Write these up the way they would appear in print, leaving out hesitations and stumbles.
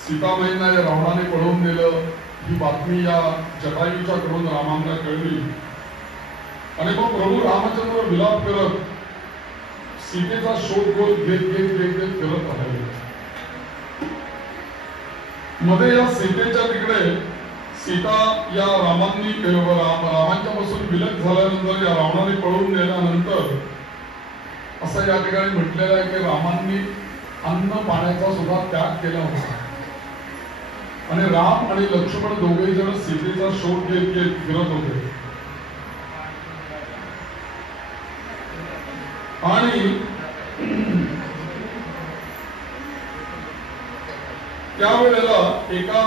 सीतामाईंना या रावणाने पळवून दिलं ही बातमी या जटायूच्या कडून रामांना कळली आणि मग प्रभू रामचंद्र विलाप करत सीतेचा शोध घेत फिरत राहिले. मध्ये या सीतेच्या तिकडे सीता या रामांनी रामांच्या पासून विलग झाल्यानंतर या रावणाने पळवून नेल्यानंतर असं या ठिकाणी म्हटलेलं आहे की रामांनी अन्न पाण्याचा सुद्धा त्याग केला होता आणि राम आणि लक्ष्मण दोघेही जण सीतेचा शोध घेत फिरत होते. आणि त्यावेळेला एका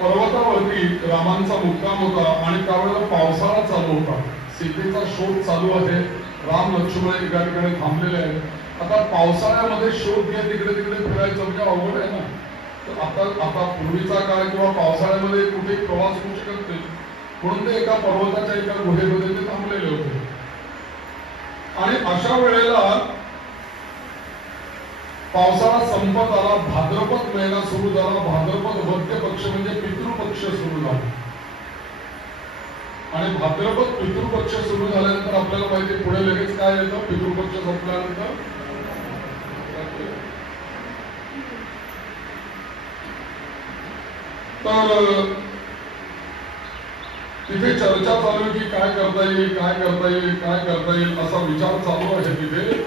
पर्वतावरती रामांचा मुक्काम होता आणि त्यावेळेला पावसाळा चालू होता. सीतेचा शोध चालू आहे. राम लक्ष्मण एका ठिकाणी थांबलेले आहेत. आता पावसाळ्यामध्ये शोध घेत तिकडे फिरायचं म्हणजे अवघड आहे ना. आता पूर्वीचा काळ किंवा पावसाळ्यामध्ये कुठे प्रवास होऊ शकत नाही म्हणून ते एका पर्वताच्या एका गुहेमध्ये ते थांबलेले होते. आणि अशा वेळेला पावसाळा संपत आला. भाद्रपद महिना सुरू झाला. भाद्रपद वद्य पक्ष म्हणजे पितृपक्ष सुरू झाला. आणि भाद्रपद पितृपक्ष सुरू झाल्यानंतर आपल्याला माहिती पुढे लगेच काय येतं. पितृपक्ष संपल्यानंतर तर तिथे चर्चा चालू की काय करता येईल असा विचार चालू आहे तिथे.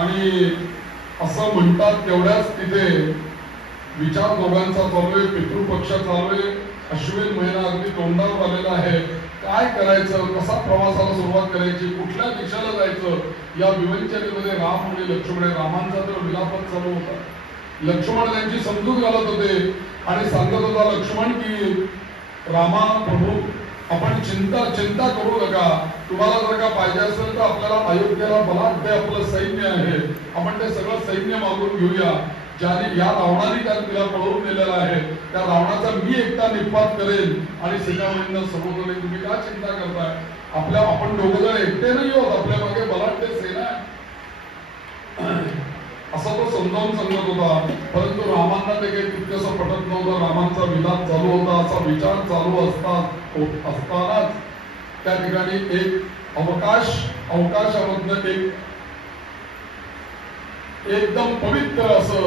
आणि असं म्हणतात तेवढ्याच तिथे विचार दोघांचा चालू आहे. पितृपक्ष चालू आहे. अश्विन महिना अगदी तोंडावर आलेला आहे. काय करायचं, कसा प्रवासाला सुरुवात करायची, कुठल्या दिशेला जायचं या विवंचनेमध्ये राम आणि लक्ष्मण, रामांचा तर विलापच चालू होता. लक्ष्मण त्यांची समजूत घालत होते आणि सांगत होता लक्ष्मण की रामा प्रभू आपण चिंता करू नका, तुम्हाला जर का पाहिजे असेल तर आपल्याला अयोध्येला बलाढ्य आपलं सैन्य आहे, आपण ते सगळं सैन्य मागून घेऊया. ज्याने या रावणाने तिला पळवून नेलेला आहे त्या रावणाचा मी एकटा निपात करेन आणि सीतामाईंना समोर तुम्ही का चिंता करताय, आपण दोघ जण एकटे नाही आहोत, आपल्या मागे बलाढ्य सेना असं तो समजावून सांगत होता. परंतु रामांना ते काही तितकंसं पटत नव्हतं. रामांचा विलाप चालू होता, असा विचार चालू असतानाच त्या ठिकाणी एक अवकाशामधनं एकदम पवित्र असं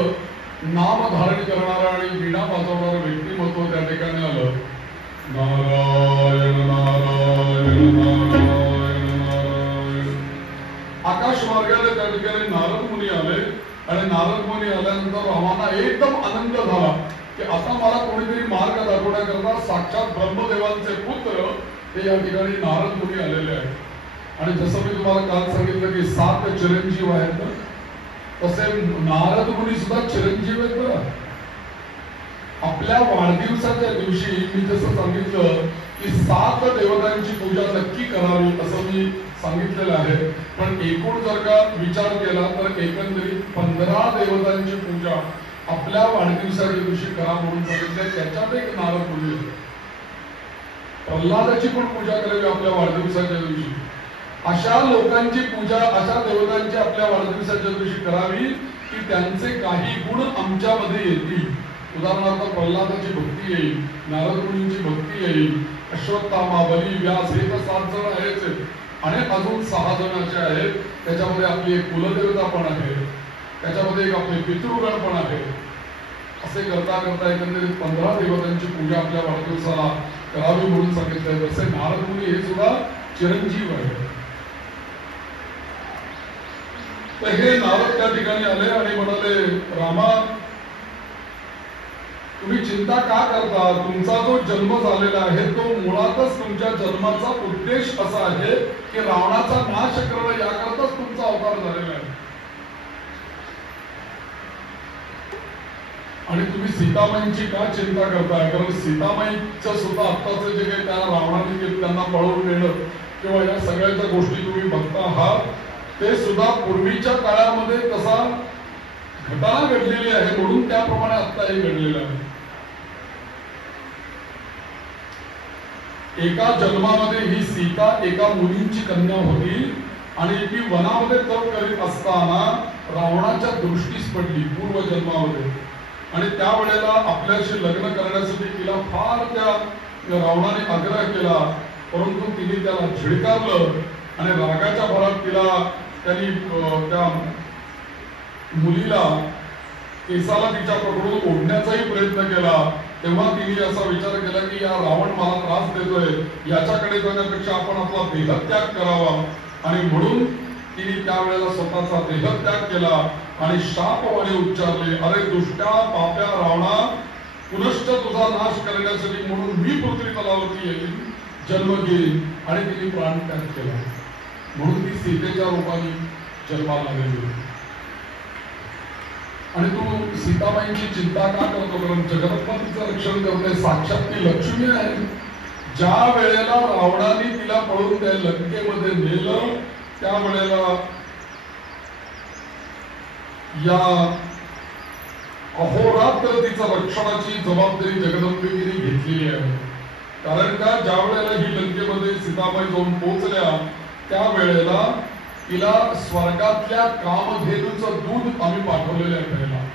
नाम धारण करणारा आणि वीणा वाजवणारं व्यक्तिमत्व त्या ठिकाणी आलं. नारायण नारायण नारायण नारायण. आकाश मार्गाने त्या ठिकाणी नारद मुनी आले आणि नारद मुनी आल्यानंतर रामांना एकदम आनंद झाला की आता मला कोणीतरी मार्ग दाखवण्याकरता साक्षात ब्रह्मदेवांचे पुत्र हे या ठिकाणी नारद मुनी आलेले आहेत. आणि जसं मी तुम्हाला काल सांगितलं की 7 चिरंजीव आहेत, तसे नारद मुनी सुद्धा चिरंजीव आहेत. आपल्या वाढदिवसाच्या दिवशी मी जसं सांगितलं की 7 देवतांची पूजा नक्की करावी असं मी सांगितलेलं आहे, पण एकूण जर का विचार केला तर एकंदरीत 15 देवतांची पूजा आपल्या वाढदिवसाच्या दिवशी करा म्हणून सांगितलं. त्याच्यात एक नारद मुनी, प्रल्हादाची पण पूजा करावी आपल्या वाढदिवसाच्या दिवशी. अशा लोकांची पूजा, अशा देवतांची आपल्या वाढदिवसाच्या दिवशी करावी की त्यांचे काही गुण आमच्यामध्ये येतील. उदाहरणार्थ प्रल्हादाची भक्ती येईल, नारद मुनींची भक्ती येईल, अश्वत्थामा, बली, व्यास हे तर 7 जण आहेच आणि अजून 6 जण असे आहेत. त्याच्यामध्ये आपली एक कुलदेवता पण आहे, त्याच्यामध्ये एक आपले पितृगण पण आहे. असे करता करता एकंदरीत 15 देवतांची पूजा आपल्या वाढदिवसाला करावी म्हणून सांगितलं. तसे नारद मुनी हे सुद्धा चिरंजीव आहे. तर हे नारद त्या ठिकाणी आले आणि म्हणाले रामा तुम्ही चिंता का करता, तुमचा जो जन्म झालेला आहे तो मुळातच तुमच्या जन्माचा उद्देश असा आहे की रावणाचा नाश करणं याकरताच तुमचा अवतार झालेला आहे. आणि तुम्ही सीतामाईंची का चिंता करताय, कारण सीतामाईचं सुद्धा आत्ताचं जे काही त्या रावणाने त्यांना पळवून नेलं किंवा या सगळ्याच्या गोष्टी तुम्ही बघता आहात ते सुद्धा पूर्वीच्या काळामध्ये तसा घटना घडलेली आहे म्हणून त्याप्रमाणे आता हे घडलेलं आहे. एका जन्मामध्ये ही सीता एका मुलींची कन्या होती आणि ती वनामध्ये तप करीत असताना रावणाच्या दृष्टीस पडली पूर्वजन्मामध्ये. आणि त्यावेळेला आपल्याशी लग्न करण्यासाठी तिला फार त्या रावणाने आग्रह केला, परंतु तिने त्याला झिडकारलं आणि रागाच्या भरात त्यांनी त्या मुलीला केसाला तिच्याकडून ओढण्याचाही प्रयत्न केला. तेव्हा तिने असा विचार केला की या रावण मला त्रास देतोय, याच्याकडे जाण्यापेक्षा आपण आपला देहत्याग करावा. आणि म्हणून तिने त्यावेळेला स्वतःचा देहत्याग केला आणि शापवाणी उच्चारले, अरे दुष्टा पाप्या रावणा, पुनश्च तुझा नाश करण्यासाठी म्हणून मी पृथ्वी तलावरती येईल, जन्म घेईल. आणि तिने प्राणत्याग केला. म्हणून ती सीतेच्या रूपाने जन्माला आलेली. आणि तू सीताबाईंची चिंता का करतो, कारण जगन्नाथाचं रक्षण करते, साक्षात ती लक्ष्मी आहे. ज्या वेळेला रावणाने तिला पळून त्या लंकेमध्ये नेलं त्यावेळेला या अहोरात्र तिचं रक्षणाची जबाबदारी जगदंबेने घेतलेली आहे. कारण का ज्या वेळेला ही लंकेमध्ये सीताबाई जाऊन पोहोचल्या त्यावेळेला तिला स्वर्गातल्या कामधेनूचं दूध आम्ही पाठवलेलं आहे.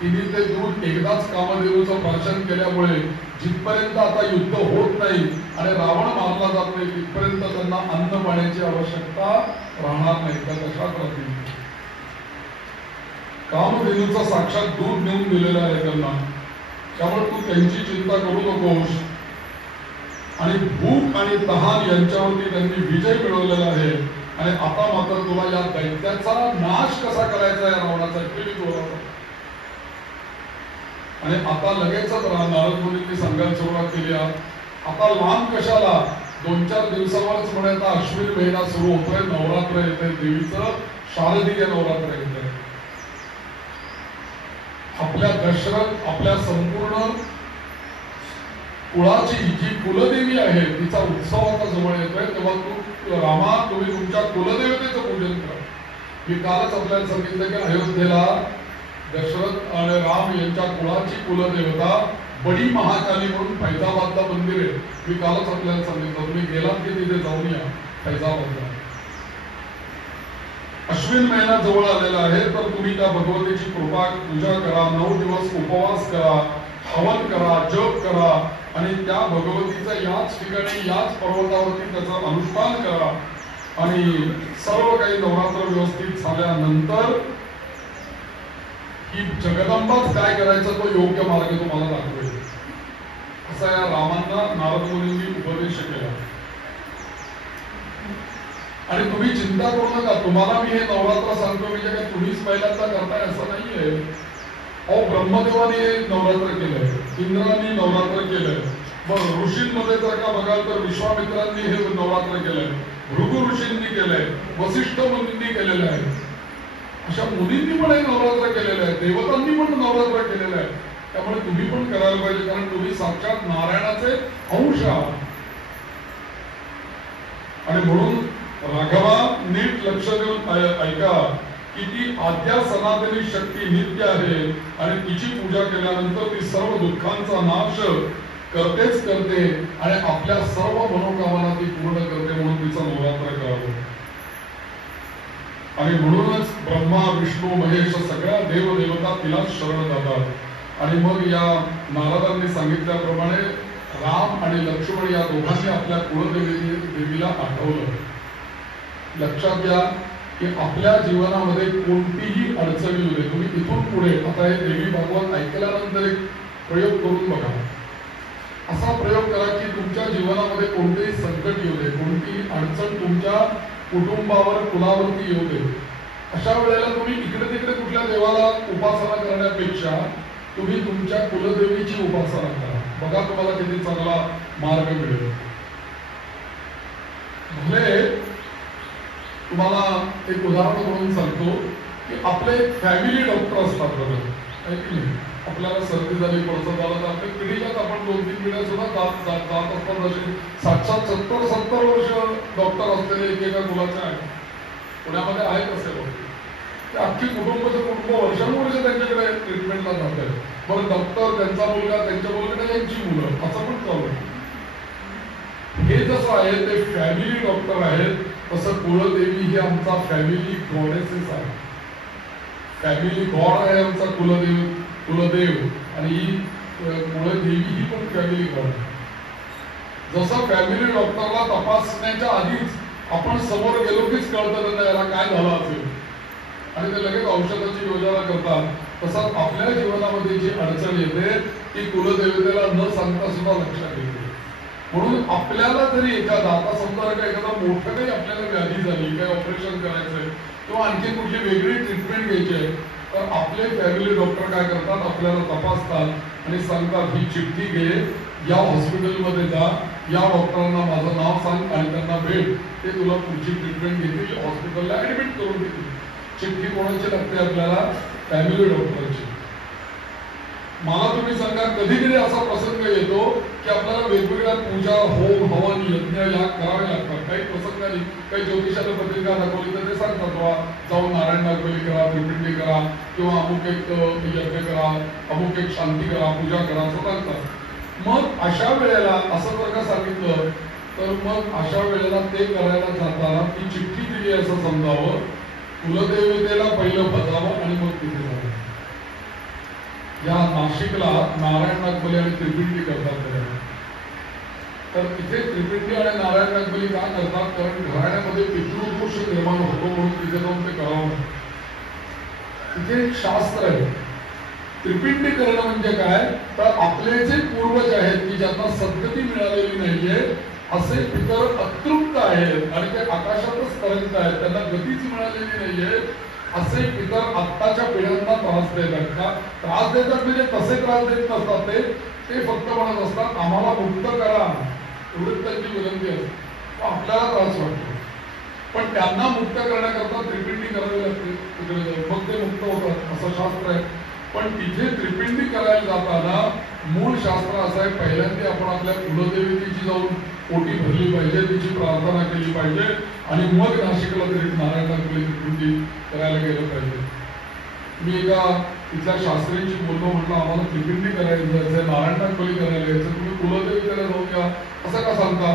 तिने ते दूध एकदाच कामधेनूचं प्राशन केल्यामुळे जिथपर्यंत आता युद्ध होत नाही आणि रावण मारला जात नाही तिथपर्यंत त्यांना अन्न पाण्याची आवश्यकता राहणार नाही. त्या तशाच राहतील. कामधेनूचं साक्षात दूध नेऊन दिलेलं आहे त्यांना. त्यामुळे तू त्यांची चिंता करू नकोस. आणि भूक आणि तहान यांच्यावरती त्यांनी विजय मिळवलेला आहे. आणि आता मात्र तुला या दैत्याचा नाश कसा करायचा आहे रावणाचा आणि आता लगेचच नारद मुनींनी सांगायला सुरुवात केली. आता लांब कशाला, 2-4 दिवसावरच म्हणायचा अश्विन महिना सुरू होतोय, नवरात्र येते, देवीचं शारदीय नवरात्र येते. आपल्या दशरथ, आपल्या संपूर्ण कुळाची जी कुलदेवी आहे तिचा उत्सव आता जवळ येतोय, तेव्हा तू रामा तुम्ही तुमच्या कुलदेवतेचं पूजन करा. मी कालच आपल्याला सांगितलं की अयोध्येला दशरथ आणि राम यांच्या कुळाची कुलदेवता बडी महाकाली म्हणून फैजाबादला मंदिर आहे. मी कालच आपल्याला सांगितलं, तुम्ही गेलात की तिथे जाऊन या फैजाबादला. अश्विन महिना जवळ आलेला आहे, तर तुम्ही त्या भगवतीची कृपा पूजा करा, 9 दिवस उपवास करा, हवन करा, जप करा आणि त्या भगवतीचं याच ठिकाणी याच पर्वतावरती त्याचं अनुष्ठान करा. आणि सर्व काही नवरात्र व्यवस्थित झाल्यानंतर ही जगदंबाच काय करायचं तो योग्य मार्ग तुम्हाला दाखवेल, असा या रामांना नारद मुनींनी उपदेश केला. आणि तुम्ही चिंता करू नका, तुम्हाला मी हे नवरात्र सांगतो म्हणजे काय तुम्हीच पहिल्यांदा करताय असं नाहीये. अहो ब्रह्मदेवाने हे नवरात्र केलंय, इंद्रांनी नवरात्र केलंय, मग ऋषींमध्ये जर का बघाल तर विश्वामित्रांनी हे नवरात्र केलंय, भृगु ऋषींनी केलंय, वसिष्ठ मुनींनी केलेलं आहे, अशा मुनींनी पण हे नवरात्र केलेलं आहे, देवतांनी पण नवरात्र केलेलं आहे. त्यामुळे तुम्ही पण करायला पाहिजे, कारण तुम्ही साक्षात नारायणाचे अंश आहात. आणि म्हणून राघवा नीट लक्ष देऊन ऐका की ती आद्या सनातनी शक्ती नित्य आहे आणि तिची पूजा केल्यानंतर ती सर्व दुःखांचा नाश करतेच करते आणि आपल्या सर्व मनोकामना ती पूर्ण करते, म्हणून तिचं नवरात्र करावं. आणि म्हणूनच ब्रह्मा विष्णू महेश सगळ्या देव देवता तिला शरण जातात. आणि मग या नारदांनी सांगितल्याप्रमाणे राम आणि लक्ष्मण या दोघांनी आपल्या कुलदेवीला आठवलं. लक्षात घ्या की आपल्या जीवनामध्ये कोणतीही अडचणी येऊ दे, तुम्ही इथून पुढे आता हे देवी भागवत ऐकल्यानंतर एक प्रयोग करून बघा. असा प्रयोग करा की तुमच्या जीवनामध्ये कोणतेही संकट येऊ दे, कोणतीही अडचण तुमच्या कुटुंबावर कुलावरती येऊ दे, अशा वेळेला तुम्ही इकडे तिकडे कुठल्या देवाला उपासना करण्यापेक्षा तुम्ही तुमच्या कुलदेवीची उपासना करा. बघा तुम्हाला किती चांगला मार्ग मिळेल. भले तुम्हाला एक उदाहरण म्हणून सांगतो की आपले फॅमिली डॉक्टर असतात बघा, आपल्याला सर्दी झाली, पडसं झालं तर आपल्या पिढीच्यात आपण 2-3 पिढ्या सुद्धा जात असतात. जसे 60-70 वर्ष डॉक्टर असलेले एकेका मुलाचे आहेत, पुण्यामध्ये आहेत असे लोक. ते अख्खी कुटुंब वर्षानुवर्ष त्यांच्याकडे ट्रीटमेंटला जात आहेत. मग डॉक्टर, त्यांचा मुलगा, त्यांच्या मुलाकडे यांची मुलं, असं पण चालू आहे. हे जसं आहे ते फॅमिली डॉक्टर आहेत, तसं कुलदेवी ही आमचा फॅमिली गॉडेसेस आहे. फॅमिली गॉड आहे आमचा कुलदेव आणि ही कुलदेवी ही पण फॅमिली गॉड आहे. जसं फॅमिली डॉक्टरला तपासण्याच्या आधीच आपण समोर गेलो कीच कळतं त्यांना याला काय झालं असेल आणि ते लगेच औषधाची योजना करतात, तसंच आपल्या जीवनामध्ये जी अडचण येते ती कुलदेवतेला न सांगता सुद्धा लक्षात येते. म्हणून आपल्याला जरी एखादा आता समजा एखादा मोठं काही आपल्याला व्याधी झाली, काही ऑपरेशन करायचंय किंवा आणखी कुठली वेगळी ट्रीटमेंट घ्यायची आहे, तर आपले फॅमिली डॉक्टर काय करतात, आपल्याला तपासतात आणि सांगतात ही चिठ्ठी घे, या हॉस्पिटलमध्ये जा, या डॉक्टरांना माझं नाव सांग आणि त्यांना भेट, ते तुला पुढची ट्रीटमेंट घेतील, हॉस्पिटलला ऍडमिट करून देतील. चिठ्ठी कोणाची लागते आपल्याला? फॅमिली डॉक्टरची. मला तुम्ही सांगा कधी कधी असा प्रसंग येतो की आपल्याला वेगवेगळ्या पूजा, होम, हवन, यज्ञ या करावे लागतात. काही प्रसंगाने काही ज्योतिषाला पत्रिका दाखवली तर ते सांगतात बाबा जाऊन नारायण नागबली करा, त्रिपिंडी करा किंवा अमुक एक यज्ञ करा, अमुक एक शांती करा, पूजा करा असं सांगतात. मग अशा वेळेला असं जर का सांगितलं तर मग अशा वेळेला ते करायला जाताना ती चिठ्ठी दिली असं समजावं, कुलदेवतेला पहिलं बजावं आणि मग तिथे जावं. या नाशिकला नारायण नागबली आणि त्रिपिंडी करतात. तर तिथे त्रिपिंडी आणि नारायण नागबली का करतात? कारण घराण्यामध्ये पितृदोष निर्माण होतो म्हणून तिथे जाऊन ते करावं. तिथे एक शास्त्र आहे. त्रिपिंडी करणं म्हणजे काय, तर आपले जे पूर्वज आहेत की ज्यांना सद्गती मिळालेली नाहीये, असे पितर अतृप्त आहेत आणि ते आकाशातच तरंगत आहेत, त्यांना गतीच मिळालेली नाहीये, असे पितर आत्ताच्या पिढ्यांना त्रास देतात. का त्रास देतात म्हणजे तसे त्रास देत नसतात, ते फक्त म्हणत असतात आम्हाला मुक्त करा, एवढीच त्यांची विनंती असते. आपल्याला त्रास वाटतो, पण त्यांना मुक्त करण्याकरता त्रिपिंडी करावी लागते तिकडे जाऊन, मग ते मुक्त होतात असं शास्त्र आहे. पण तिथे त्रिपिंडी करायला जाताना मूळ शास्त्र असं आहे, पहिल्यांदा आपण आपल्या कुलदेवतेची जाऊन पोटी भरली पाहिजे, तिची प्रार्थना केली पाहिजे आणि मग नाशिकला तरी नारायणाकडे त्रिपिंडी करायला गेलं पाहिजे. मी एका तिथल्या शास्त्रींची बोललो, म्हटलं आम्हाला त्रिपिंडी करायला जायचंय, नारायणाकडे करायला यायचं, तुम्ही कुलदेवतेला जाऊन या असं का सांगता?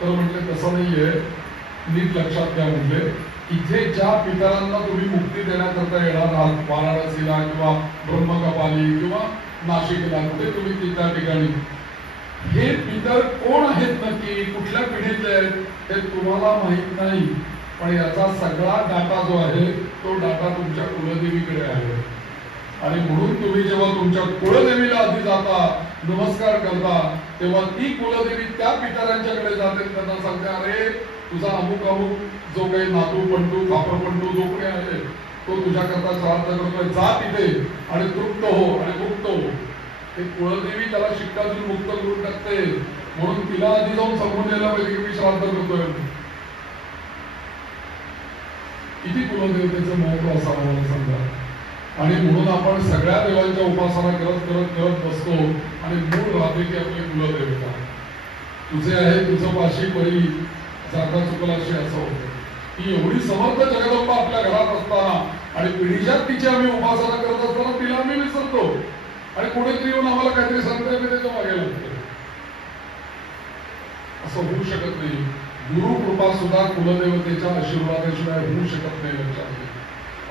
तर म्हटलं तसं नाहीये, नीट लक्षात घ्या. म्हटले इथे ज्या पितरांना तुम्ही मुक्ती देण्याकरता येणार आहात, वाराणसीला किंवा ब्रह्मकपाली किंवा नाशिकला, कुठे तुम्ही त्या ठिकाणी, हे पितर कोण आहेत नक्की, कुठल्या पिढीतले आहेत हे तुम्हाला माहित नाही. पण याचा सगळा डाटा जो आहे तो डाटा तुमच्या कुलदेवीकडे आहे. आणि म्हणून तुम्ही जेव्हा तुमच्या कुलदेवीला आधी जाता, नमस्कार करता, तेव्हा ती कुलदेवी त्या पितरांच्याकडे जाते, त्यांना सांगते अरे तुझा अमुक अमुक जो काही नातू पंटू खापर पंटू जो कोणी आहे तो तुझ्याकरता श्राद्ध करतोय, जा तिथे आणि तृप्त हो आणि मुक्त हो. ते कुलदेवी त्याला शिक्कातून मुक्त करून टाकते, म्हणून तिला आधी जाऊन सांगून द्यायला पाहिजे की मी श्राद्ध करतोय. किती कुलदेवतेचं महत्व असावं मला सांगा. आणि म्हणून आपण सगळ्या देवांच्या उपासना करत करत करत बसतो आणि मूळ राहते की आपली कुलदेवता तुझे आहे, तुझं पाशी परी जाता चुकलाशी असं होतं. ती एवढी समर्थ जगदंबा आपल्या घरात असताना आणि पिढीच्या तिची आम्ही उपासना करत असताना तिला आम्ही विसरतो आणि कोणीतरी येऊन आम्हाला काहीतरी सांगताय मी त्याच्या मागे लागतो. असं होऊ शकत नाही. गुरु कृपा सुद्धा कुलदेवतेच्या आशीर्वादाशिवाय होऊ शकत नाही. लक्षात घ्या.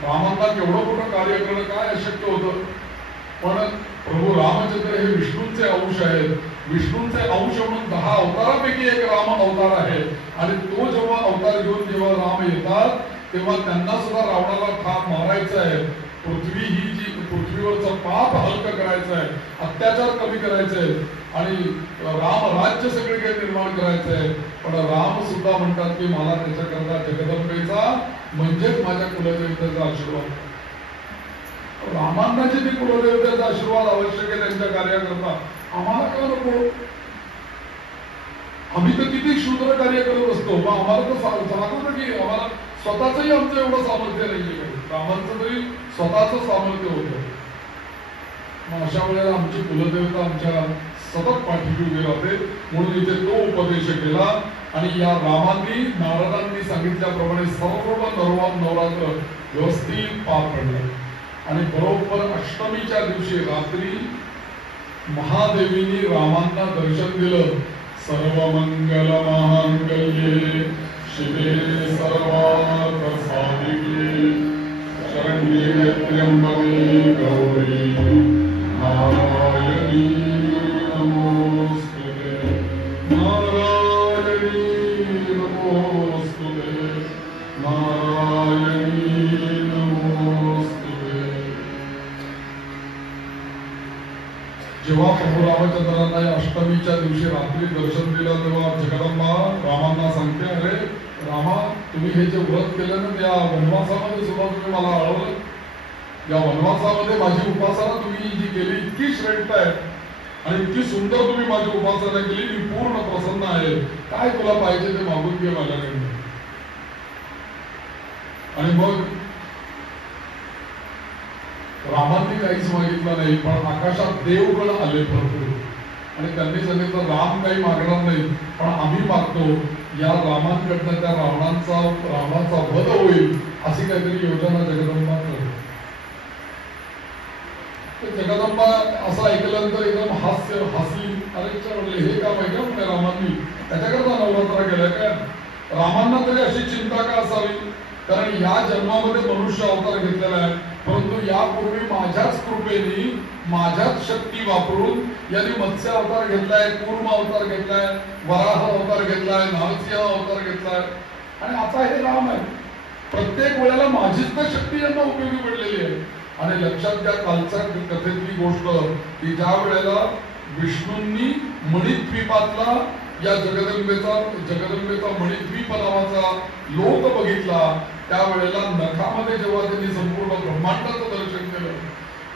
रामांना केवढं मोठं कार्य करणं काय अशक्य होतं, पण प्रभू रामचंद्र हे विष्णूंचे अंश आहेत. विष्णूंचे अंश म्हणून 10 अवतारापैकी एक राम अवतार आहे आणि तो जेव्हा अवतार घेऊन जेव्हा राम येतात तेव्हा त्यांना सुद्धा रावणाला ठाप मारायचं आहे. पृथ्वी ही जी पृथ्वीवरचं पाप हलकं करायचं आहे, अत्याचार कमी करायचे आहे आणि राम राज्य सगळे काही निर्माण करायचं आहे. पण राम सुद्धा म्हणतात की मला त्याच्याकरता जगदंबेचा म्हणजेच माझ्या कुलदेवतेचा आशीर्वाद. रामांना जे कुलदेवतेचा आशीर्वाद आवश्यक आहे त्यांच्या कार्याकरता, आम्हाला का नको? आम्ही तर किती क्षुद्र कार्य करत असतो, मग आम्हाला तर सांगतो की आम्हाला स्वतःचंही आमचं एवढं सामर्थ्य नाहीये. रामांचं तरी स्वतःच सामर्थ्य होतं. मग अशा वेळेला आमची कुलदेवता आमच्या सतत पाठीशी उभी राहते. म्हणून इथे तो उपदेश केला आणि या रामांनी नारदांनी सांगितल्याप्रमाणे सर्व नवरात्र व्यवस्थित पार पडलं. आणि बरोबर अष्टमीच्या दिवशी रात्री महादेवींनी रामांना दर्शन दिलं. सर्वमंगल मांगल्ये शिवे सर्वार्थ साधिके शरण्ये त्र्यंबके गौरी नारायणी नमोस्तुते नारायणी नमोस्तुते नारायणी नमोस्तुते. जेव्हा प्रभू रामचंद्रांना या अष्टमीच्या दिवशी रात्री दर्शन दिलं तेव्हा जगदंबा रामांना सांगते अरे रामा, तुम्ही हे जे व्रत केलं ना त्या वनवासामध्ये सुद्धा तुम्ही मला अडवलं. या वनवासामध्ये माझी उपासना तुम्ही जी केली इतकी श्रेष्ठ आहे आणि इतकी सुंदर तुम्ही माझी उपासना केली, मी पूर्ण प्रसन्न आहे. काय तुला पाहिजे ते मागून घे माझ्याकडे. आणि मग रामांनी काहीच मागितलं नाही, पण आकाशात देवगण आले भरपूर आणि त्यांनी सांगितलं राम काही मागणार नाही, पण आम्ही मागतो या रामांकडनं त्या रावणाचा वध होईल अशी काहीतरी योजना जगदंबा करते. जगदंबा असं ऐकल्यानंतर एकदम हसली. अरे म्हणले हे का माहिती म्हणजे रामांनी त्याच्याकरता नवरात्र केलाय का? रामांना तरी अशी चिंता का असावी? कारण या जन्मामध्ये मनुष्य अवतार घेतलेला आहे, परंतु यापूर्वी माझ्याच कृपेने माझ्याच शक्ती वापरून यांनी मत्स्य अवतार घेतलाय, कूर्म अवतार घेतलाय, वराह अवतार घेतलाय, नरसिंह अवतार घेतलाय आणि आता हे राम आहे. प्रत्येक वेळेला माझीच तर शक्ती यांना उपयोगी पडलेली आहे. आणि लक्षात घ्या कालच्या कथेतली गोष्ट की ज्या वेळेला विष्णूंनी मणिद्वीपातला या जगदंबेचा मणिद्वीप नावाचा लोक बघितला, त्यावेळेला नखामध्ये जेव्हा त्यांनी संपूर्ण ब्रह्मांडाचं दर्शन केलं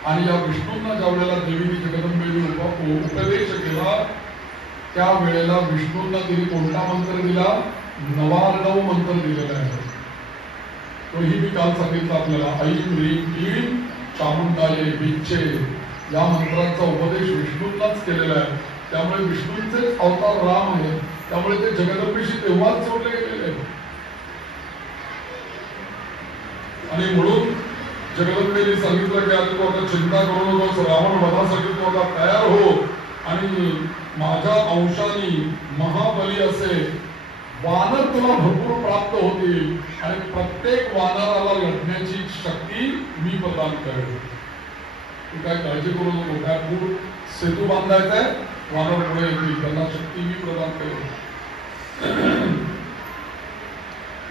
आणि या विष्णूंना ज्या वेळेला देवीने जगदंबेने उपदेश केला त्या वेळेला विष्णूंना तिने कोणता मंत्र दिला? नवार्णव मंत्र दिलेला आहे. तोही मी काल सांगितलं आपल्याला. ऐं ह्रीं क्लीं चामुंडाये विच्छे या मंत्राचा उपदेश विष्णूंनाच केलेला आहे. त्यामुळे विष्णूंचेच अवतार राम आहे. त्यामुळे ते जगदंबेशी तेव्हाच जोडले गेलेले आहेत. आणि म्हणून जगदंबेने सांगितलं की आता तू आता चिंता करू नकोस, रावण वधासाठी तू आता तयार हो आणि माझ्या अंशाने महाबली असे वानर तुला भरपूर प्राप्त होतील आणि प्रत्येक वानराला लढण्याची शक्ती मी प्रदान करेन. तू काय काळजी करू नको. काय पूर सेतू बांधायचा आहे, वानर पुढे येतील, त्यांना शक्ती मी प्रदान करेन.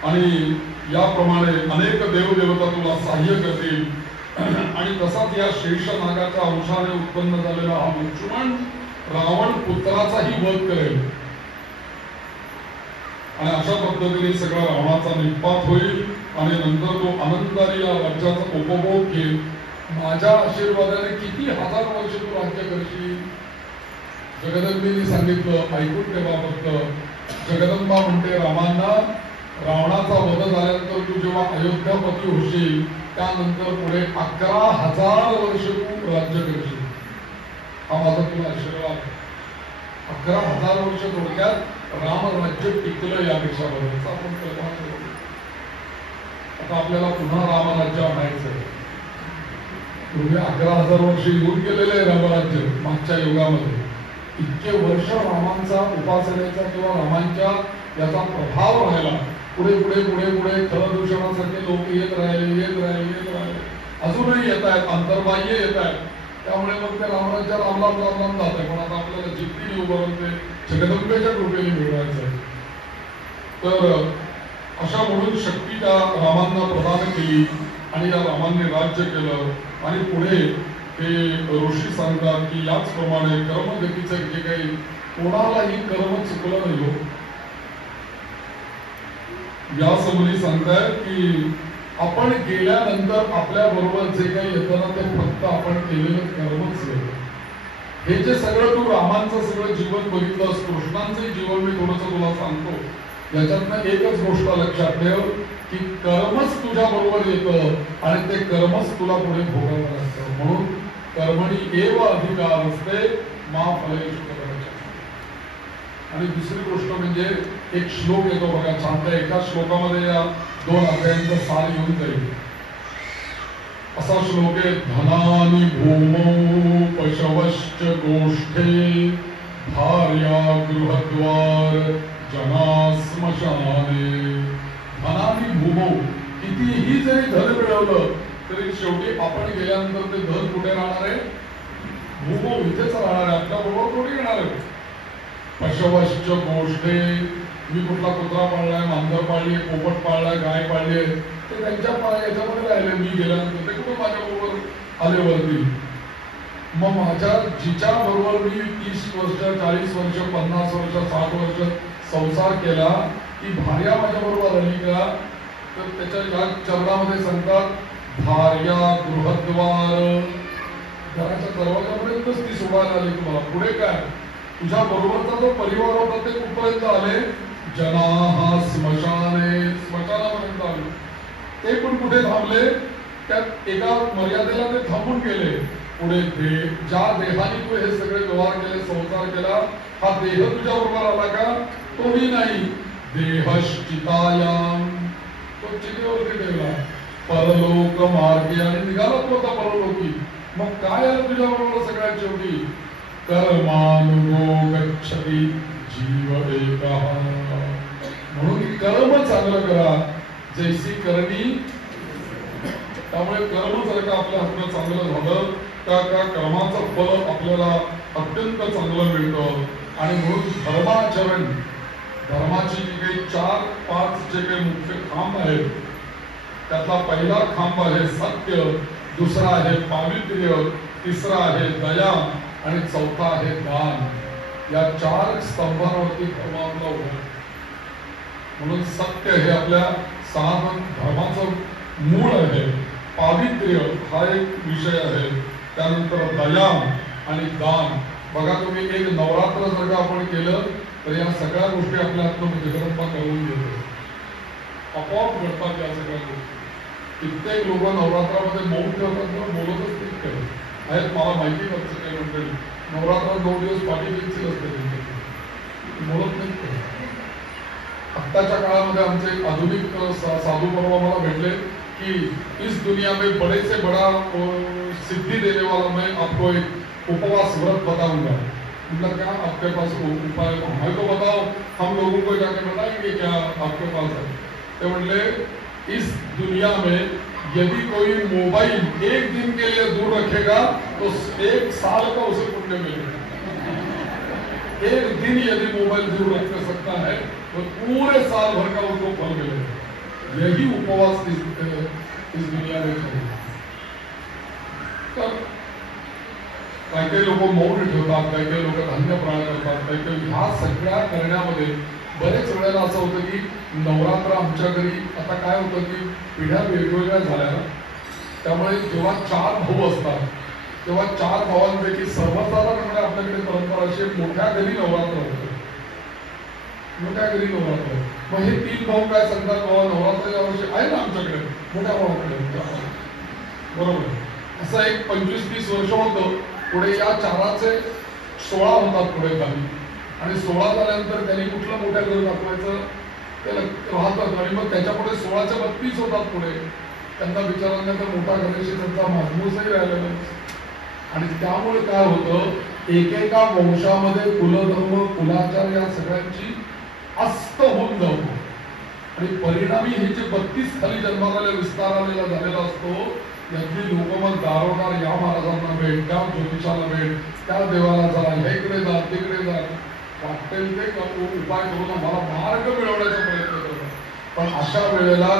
आणि याप्रमाणे अनेक देवदेवता तुला सहाय्य करतील. आणि तसाच या शेषनागाच्या अंशाने उत्पन्न झालेला हा लक्ष्मण रावण पुत्राचाही वध करेल. आणि अशा पद्धतीने सगळा रावणाचा निपात होईल आणि नंतर तो आनंदाने या राज्याचा उपभोग घेईल. माझ्या आशीर्वादाने किती हजार वर्ष तू राज्य करशील. जगदंबेने सांगितलं, ऐकून ठेवा फक्त. जगदंबा म्हणते रामांना, रावणाचा वध झाल्यानंतर तू जेव्हा अयोध्यापती होशील त्यानंतर पुढे 11,000 वर्ष तू राज्य करशील. हा माझा तुला आशीर्वाद. 11,000 वर्ष थोडक्यात रामराज्य टिकलं यापेक्षा बरंच आपण कल्पना करू. आता आपल्याला पुन्हा रामराज्य आणायचंय. पूर्वी 11,000 वर्ष येऊन गेलेले आहे रामराज्य मागच्या युगामध्ये. इतके वर्ष रामांचा उपासनेचा किंवा रामांच्या याचा प्रभाव राहिला. पुढे पुढे पुढे पुढे खरदूषणासारखे लोक येत राहिले. अजूनही येत आहेत, अंतर्बाह्य येत आहेत. त्यामुळे मग ते रामराज्य लांब जात आहे. पण आता आपल्याला जिद्दीने उभारून ते जगदंबेच्या कृपेने मिळवायचं आहे. तर अशा म्हणून शक्ती त्या रामांना प्रदान केली आणि या रामांनी राज्य केलं. आणि पुढे हे ऋषी सांगतात की याचप्रमाणे कर्मगतीचं जे काही कोणालाही कर्म चुकलं नाही हो. या समोर सांगताय की आपण गेल्यानंतर आपल्या बरोबर जे काही येतं ना ते फक्त आपण केलेलं कर्मच आहे. हे जे सगळं तू रामांचं सगळं जीवन बघितलंस, कृष्णांचंही जीवन मी थोडंसं तुला सांगतो. याच्यातनं एकच गोष्ट लक्षात ठेव की कर्मच तुझ्या बरोबर येतं आणि ते कर्मच तुला पुढे भोगावं लागतं. म्हणून कर्मणी एव अधिकार असते मा फलेषु कदाचन. आणि दुसरी गोष्ट म्हणजे एक श्लोक येतो बघा छान. त्या एका श्लोकामध्ये या 2 अध्यायांचा सार येऊन जाईल. असा श्लोक आहे, धनानि भूमौ पशवश्च गोष्ठे भार्या गृहद्वार जना स्मशाने. धनानि भूमौ, कितीही जरी धन मिळवलं तरी शेवटी आपण गेल्यानंतर ते धन कुठे राहणार आहे? भूमौ, इथेच राहणार आहे, आपल्या बरोबर कुठे येणार आहे? पशवश्च गोष्ठे, मी कुठला कुत्रा पाळलाय, मांजर पाळली, पोपट पाळलाय, गाय पाळली आहे, ते त्यांच्या याच्यामध्ये राहिले. मी गेल्यानंतर ते कुठे माझ्या बरोबर आले वरती. मग माझ्या जिच्या बरोबर मी 30 वर्ष 40 वर्ष 50 वर्ष 60 वर्ष संसार केला, ती भार्या माझ्या बरोबर आली का? तर त्याच्या या चरणामध्ये सांगतात भार्या गृहद्वार, घराच्या दरवाजापर्यंतच ती सोडायला आली तुम्हाला. पुढे काय? तुझ्या बरोबरचा जो परिवार होता ते कुठपर्यंत आले? जनाः स्मशाने, स्मशानापर्यंत आले. ते पण कुठे थांबले? त्यात एका मर्यादेला ते थांबून गेले. पुढे ज्या देहाने तू हे सगळे व्यवहार केले, संसार केला, हा देह तुझ्या बरोबर आला का? तोही नाही. देहश्चितायाम, तो चितेवरती ठेवला. परलोक मार्गे, आणि निघाला तो आता परलोकी. मग काय आलं तुझ्या बरोबर सगळ्यात शेवटी? कर्मानुगो गच्छति जीव एकः. म्हणून कर्म चांगलं करा, जैसी करणी. त्यामुळे कर्म जर का आपल्या हातनं चांगलं झालं त्या कर्माचं फल आपल्याला अत्यंत चांगलं मिळतं. आणि म्हणून धर्माचरण, धर्माची जी काही 4-5 जे काही मुख्य खांब आहेत त्यातला पहिला खांब आहे सत्य, दुसरा आहे पावित्र्य, तिसरा आहे दया आणि चौथा आहे दान. या 4 स्तंभांवरती धर्म आपला उभा. म्हणून सत्य हे आपल्या सनातन धर्माचं मूळ आहे. पावित्र्य हा एक विषय आहे. त्यानंतर दया आणि दान बघा तुम्ही एक नवरात्र जर का आपण केलं तर या सगळ्या गोष्टी आपल्या हातून जगदंबा करून घेतो, आपोआप घडतात या सगळ्या गोष्टी. कित्येक लोक नवरात्रामध्ये मौन ठेवतात किंवा बोलतच नाही करत आहेत. मला माहिती नसतं काही मंडळी नवरात्रात 9 दिवस पाठी पेन्सिल असते त्यांच्याकडे, बोलत नाही. आत्ताच्या काळामध्ये आमचे एक आधुनिक साधू परवा मला भेटले कि इस दुनिया में बड़े से बड़ा सिद्धि देने वाला मैं आपको एक उपवास व्रत बताऊंगा. मतलब क्या आपके पास उपाय है तो बताओ, हम लोगों को जाके बताएंगे क्या आपके पास है. तो बोले इस दुनिया में यदि कोई मोबाइल एक दिन के लिए दूर रखेगा तो 1 साल का उसे पुण्य मिलेगा. एक दिन यदि मोबाइल दूर रख सकता है तो पूरे साल भर का उसको फल मिलेगा. यही उपवास इस दुनिया में चलेगा. तर काही लोक मौन ठेवतात, काही लोक धान्य प्राण करतात, काही ह्या सगळ्या करण्यामध्ये बरेच वेळेला असं होतं की नवरात्र आमच्या घरी आता काय होतं की पिढ्या वेगवेगळ्या झाल्या ना, त्यामुळे जेव्हा 4 भाऊ असतात तेव्हा 4 भावांपैकी सर्वसाधारणपणे आपल्याकडे परंपरा अशी मोठ्या घरी नवरात्र होतं. मोठ्या घरी नवरात्र. मग हे 3 भाऊ काय सांगतात, बाबा नवरात्र या वर्षी आहे ना आमच्याकडे, मोठ्या भावाकडे बरोबर. असं एक 25-30 वर्ष होतं. पुढे या 4चे 16 होतात पुढे खाली, आणि 16 झाल्यानंतर त्यांनी कुठलं मोठ्या घर दाखवायचं त्याला राहतात, आणि मग त्याच्या पुढे 16चे 32 होतात पुढे. त्यांना विचारांना तर मोठा गणेश त्यांचा माजमूसही राहिलेला नाही. आणि त्यामुळे काय होतं, एकेका वंशामध्ये कुलधर्म कुलाचार या सगळ्यांची अस्त होऊन जातो, आणि परिणामी हे जे 32 खाली जन्माला विस्तार आलेला झालेला असतो, यातली लोक मग दारोदार या महाराजांना भेट, त्या ज्योतिषाला भेट, त्या देवाला जा, इकडे जा तिकडे जा, वाटेल ते उपाय करून आम्हाला मार्ग मिळवण्याचा प्रयत्न करतात. पण अशा वेळेला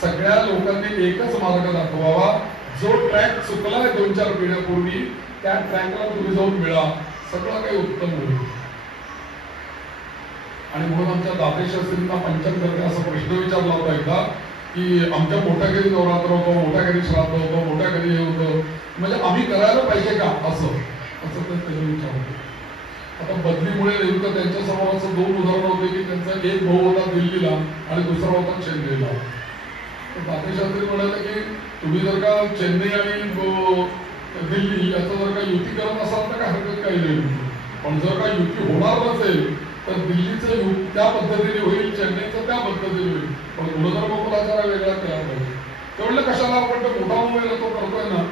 सगळ्या लोकांनी एकच मार्ग दाखवावा, जो ट्रॅक चुकलाय 2-4 पिढ्यापूर्वी त्या ट्रॅकला तुम्ही जाऊन मिळा, सगळं काही उत्तम होईल. आणि म्हणून आमच्या दातेशास्त्रींना पंचमकर्ते असा प्रश्न विचारला होता एकदा की आमच्या मोठ्या घरी नवरात्र होतं, मोठ्या घरी श्राद्ध होतं, मोठ्या घरी हे होतं, म्हणजे आम्ही करायला पाहिजे का असं त्याचा विचार होतो. आता बदलीमुळे नेमकं त्यांच्या समोर असं 2 उदाहरणं होते की त्यांचा एक भाऊ होता दिल्लीला आणि दुसरा होता चेन्नईला. दातेशास्त्री म्हणाले की तुम्ही जर का चेन्नई आणि दिल्ली याचं जर का युती करत असाल तर काय हरकत काही नाही, पण जर का युती होणार नसेल तर दिल्लीचं त्या पद्धतीने होईल, चेन्नईचं त्या पद्धतीने होईल, पण गुणधर्म कुलाचार वेगळा केला पाहिजे. ते म्हणलं कशाला आपण तो मोठा मोबाईल तो करतोय ना,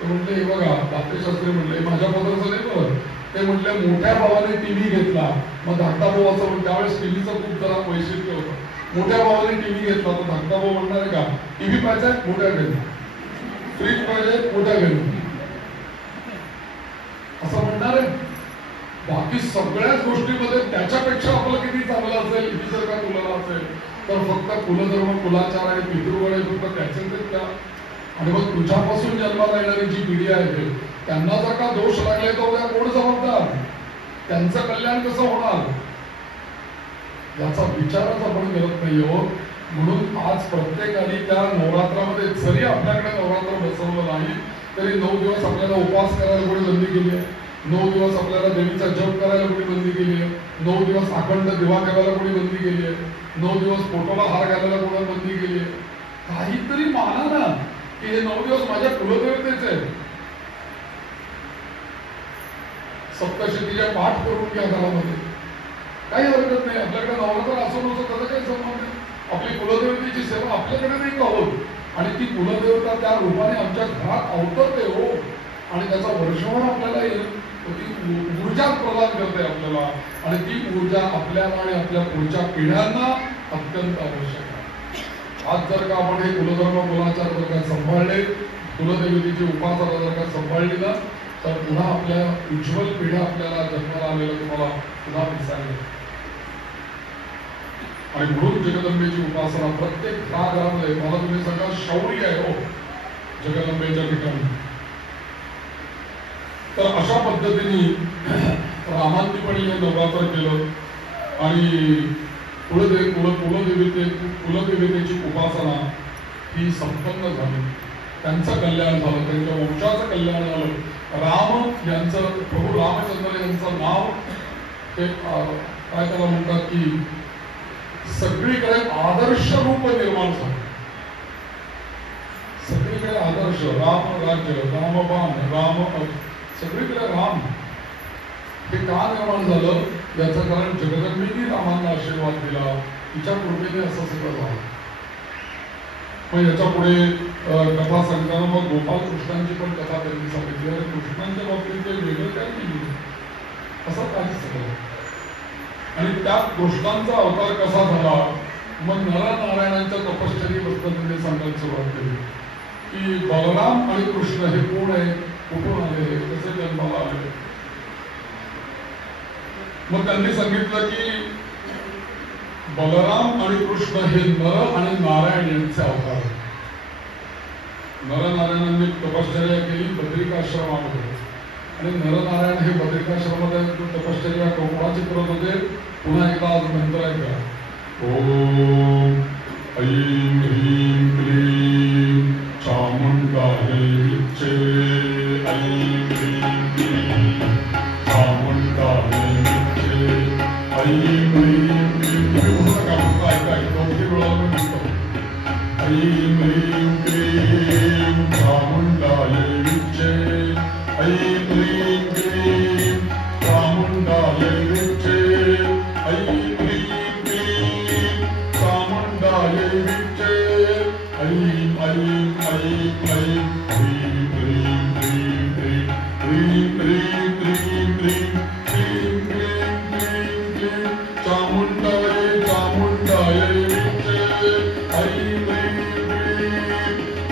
ते म्हणले हे बघा दातेशास्त्री म्हणले माझ्या पदाचं नाही बरं, ते म्हटले मोठ्या भावाने टीव्ही घेतला, मग धाकटा भाऊ असं म्हणून त्यावेळेस टीव्हीचं खूप जरा वैशिष्ट्य होतं. मोठ्या भावाने टीव्ही घेतला तर धाकटा भाऊ म्हणणार का टीव्ही पाहिजे मोठ्या घरी, फ्रीज पाहिजे मोठ्या घरी, असं म्हणणार आहे. बाकी सगळ्याच गोष्टीमध्ये त्याच्यापेक्षा आपलं किती चांगलं असेल ही जर का तुलना असेल तर फक्त कुलधर्म कुलाचार आणि पितृगण हे फक्त त्याचे त्या. आणि मग तुझ्यापासून जन्माला येणारी जी पिढी आहे त्यांना जर का दोष लागले तर उद्या कोण जबाबदार, त्यांचं कल्याण कसं होणार याचा विचारच आपण करत नाही हो. म्हणून आज प्रत्येकाने त्या नवरात्रामध्ये जरी आपल्याकडे नवरात्र बसवलं नाही तरी 9 दिवस आपल्याला उपवास करायला कोणी बंदी केली आहे, 9 दिवस आपल्याला देवीचा जप करायला कोणी बंदी केली आहे, 9 दिवस अखंड दिवा करायला कोणी बंदी केली आहे, 9 दिवस फोटोला हार घालायला कोणाला बंदी केली आहे. काहीतरी माना ना की हे 9 दिवस माझ्या कुलदेवतेचे आहेत. सप्तशतीच्या पाठ करून घ्या घरामध्ये, काही हरकत नाही. आपल्याकडे नवरात्र असं नव्हतं त्याचा काही संबंध नाही. आपली कुलदेवतेची सेवा आपल्याकडे नाही का होत, आणि ती कुलदेवता त्या रूपाने आमच्या घरात अवतरते हो, आणि त्याचा वर्षभर आपल्याला ती ऊर्जा प्रदान करते आपल्याला, आणि ती ऊर्जा आपल्याला आणि आपल्या पुढच्या पिढ्यांना अत्यंत आवश्यक आहे. आज जर का आपण हे कुलधर्म कुलाचार जर का सांभाळले, कुलदेवतेची उपासना जर का सांभाळली ना, तर पुन्हा आपल्या उज्ज्वल पिढ्या आपल्याला जन्माला आलेलं तुम्हाला पुन्हा दिसायला. आणि म्हणून जगदंबेची उपासना प्रत्येक घराघरामध्ये मला तुम्ही सांगा शौर्य आहे हो जगदंबेच्या ठिकाणी. तर अशा पद्धतीने रामांनी पण हे नवरात्र केलं आणि कुलदेवतेची उपासना ही संपन्न झाली, त्यांचं कल्याण झालं, त्यांच्या वंशाचं कल्याण झालं. राम यांचं, प्रभू रामचंद्र यांचं नाव ते काय त्याला म्हणतात की सगळीकडे आदर्श रूप निर्माण झालं. सगळीकडे आदर्श, राम राज्य, रामबाण, राम, सगळीकडे राम. हे का निर्माण झालं याचं कारण जगदंबेने रामांना आशीर्वाद दिला, तिच्या कृपेने असं सगळं झालं. मग याच्या पुढे कथा सांगताना मग गोपाल कृष्णांची पण कथा त्यांनी सांगितली. आणि कृष्णांच्या बाबतीत ते वेगळं काय नाही असं काही सगळं. आणि त्यात कृष्णांचा अवतार कसा झाला, मग नरनारायणांच्या तपश्चर्येबद्दल त्यांनी सांगायला सुरुवात केली की बलराम आणि कृष्ण हे कोण आहे, कुठून आले, कसे जन्माला आले. मग त्यांनी सांगितलं की बलराम आणि कृष्ण हे नर आणि नारायण यांचे अवतार. नरनारायणांनी तपश्चर्या केली बद्रिकाश्रमामध्ये, आणि नरनारायण हे बद्रिकाश्रमामध्ये तपश्चर्या कोणाची करत होते. पुन्हा एकदा आज मंत्र आहे का, ओम ऐं ह्रीं क्लीं चामुंडायै विच्चे, ऐं ह्रीं क्लीं चामुंडायै विच्चे, ऐं ह्रीं क्लीं ऐं ह्रीं क्लीं चामुंडायै विच्चे, ऐं ह्रीं क्लीं चामुंडायै विच्चे, ऐं ह्रीं क्लीं चामुंडायै विच्चे, ऐं ऐं ऐं ऐं ह्रीं ह्रीं ह्रीं ह्रीं ह्रीं ह्रीं ह्रीं ह्रीं क्लीं क्लीं क्लीं क्लीं चामुंडायै चामुंडायै विच्चे, ऐं ह्रीं क्लीं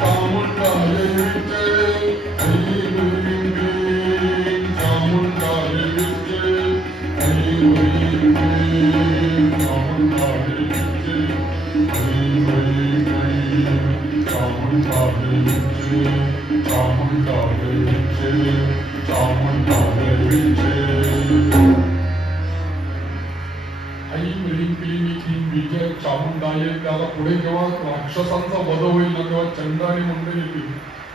चामुंडायै विच्चे, ऐं ह्रीं क्लीं चामुंडायै विच्चे, ऐं ह्रीं क्लीं चामुंडायै विच्चे, ऐं ह्रीं क्लीं चामुंडायै विच्चे, चामुंडायै विच्चे, चामुंडायै विच्चे. ऐं ह्रीं क्लीं क्लीं विजय चामुंडायै. त्याला पुढे जेव्हा राक्षसांचा वध होईल ना तेव्हा चंड आणि मुंड येतील,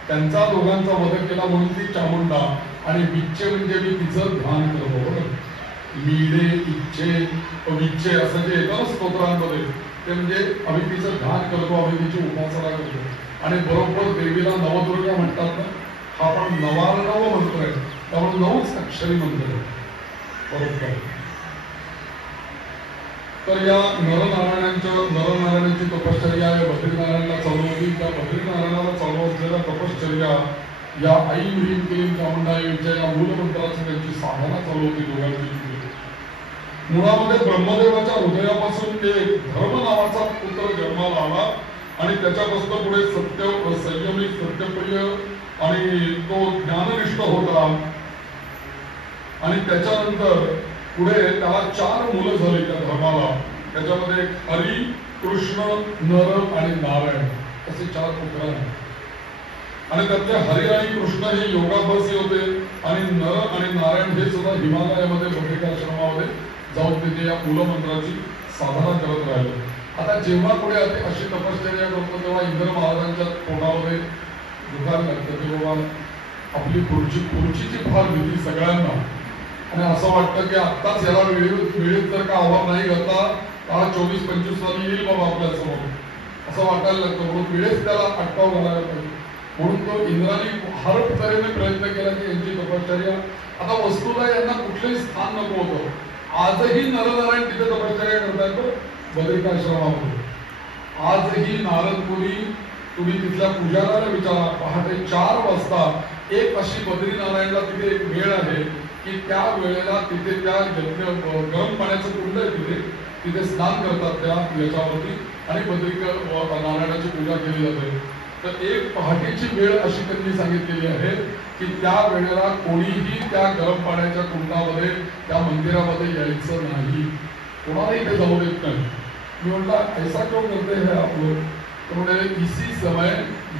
त्यांचा दोघांचा वध केला म्हणून ती चामुंडा. आणि विच्चे म्हणजे मी तिचं ध्यान करतो. मीडे इच्छे विच्चे असं जे येतं ना स्तोत्रांमध्ये, ते म्हणजे आम्ही तिचं ध्यान करतो, आम्ही तिची उपासना करतो. आणि बरोबर देवीला नवदुर्गा म्हणतात ना, हा पण नवार्णव मंत्र आहे, त्यामुळे 9च अक्षरी मंत्र आहे बरोबर. तर या नरनारायणांची तपश्चर्या या बद्रीनारायणाला चालू होती. त्या बद्रीनारायणाला चालू असलेल्या तपश्चर्या या ऐं ह्रीं क्लीं चामुंडायच्या या मूलमंत्राची त्यांची साधना चालू होती दोघांची. मुळामध्ये ब्रह्मदेवाच्या हृदयापासून एक धर्म नावाचा पुत्र जन्माला आला, आणि त्याच्यापासून पुढे सत्य संयमी सत्यप्रिय आणि तो ज्ञाननिष्ठ होता. आणि त्याच्यानंतर पुढे त्याला 4 मुलं झाली त्या धर्माला. त्याच्यामध्ये हरी, कृष्ण, नर आणि नारायण असे 4 पुत्र आहेत. आणि त्यातले हरी आणि कृष्ण हे योगाभ्यासी होते, आणि नर आणि नारायण हे सुद्धा हिमालयामध्ये बद्रिकाश्रमामध्ये जाऊन तिथे या मूलमंत्राची साधना करत राहिले. आता जेव्हा पुढे अशी तपश्चर्या करतो तेव्हा इंद्र महाराजांच्या तोंडामध्ये दुखायला लागतं की बाबा आपली खुर्चीची फार भीती सगळ्यांना. आणि असं वाटतं की आत्ताच याला वेळेत जर का आव्हान नाही घातला त्याला 24-25 साली येईल बाबा आपल्या समोर असं वाटायला लागतं. म्हणून वेळेस त्याला अटकाव घालायला पाहिजे. म्हणून तो इंद्राने हर तऱ्हेने प्रयत्न केला की यांची तपश्चर्या. आता वस्तूला यांना कुठलंही स्थान नको होतं. आजही नरनारायण तिथे तपश्चर्या करतायत बद्रिकाश्रमामध्ये. आजही नारदमुनी, तुम्ही तिथल्या पुजाऱ्याला विचारा, पहाटे 4 वाजता एक अशी बद्रीनारायणला तिथे एक वेळ आहे की त्या वेळेला तिथे त्या गरम पाण्याचं कुंड आहे, तिथे स्नान करतात त्या याच्यावरती, आणि नारायणाची पूजा केली जाते. तर एक पहाटेची वेळ अशी त्यांनी सांगितलेली आहे की त्या वेळेला कोणीही त्या गरम पाण्याच्या कुंडामध्ये त्या मंदिरामध्ये यायचं नाही, कोणालाही ते जाऊ देत नाही. मी म्हटलं ऐसा क्यों करते हैं आप लोग? तो बोले इसी समय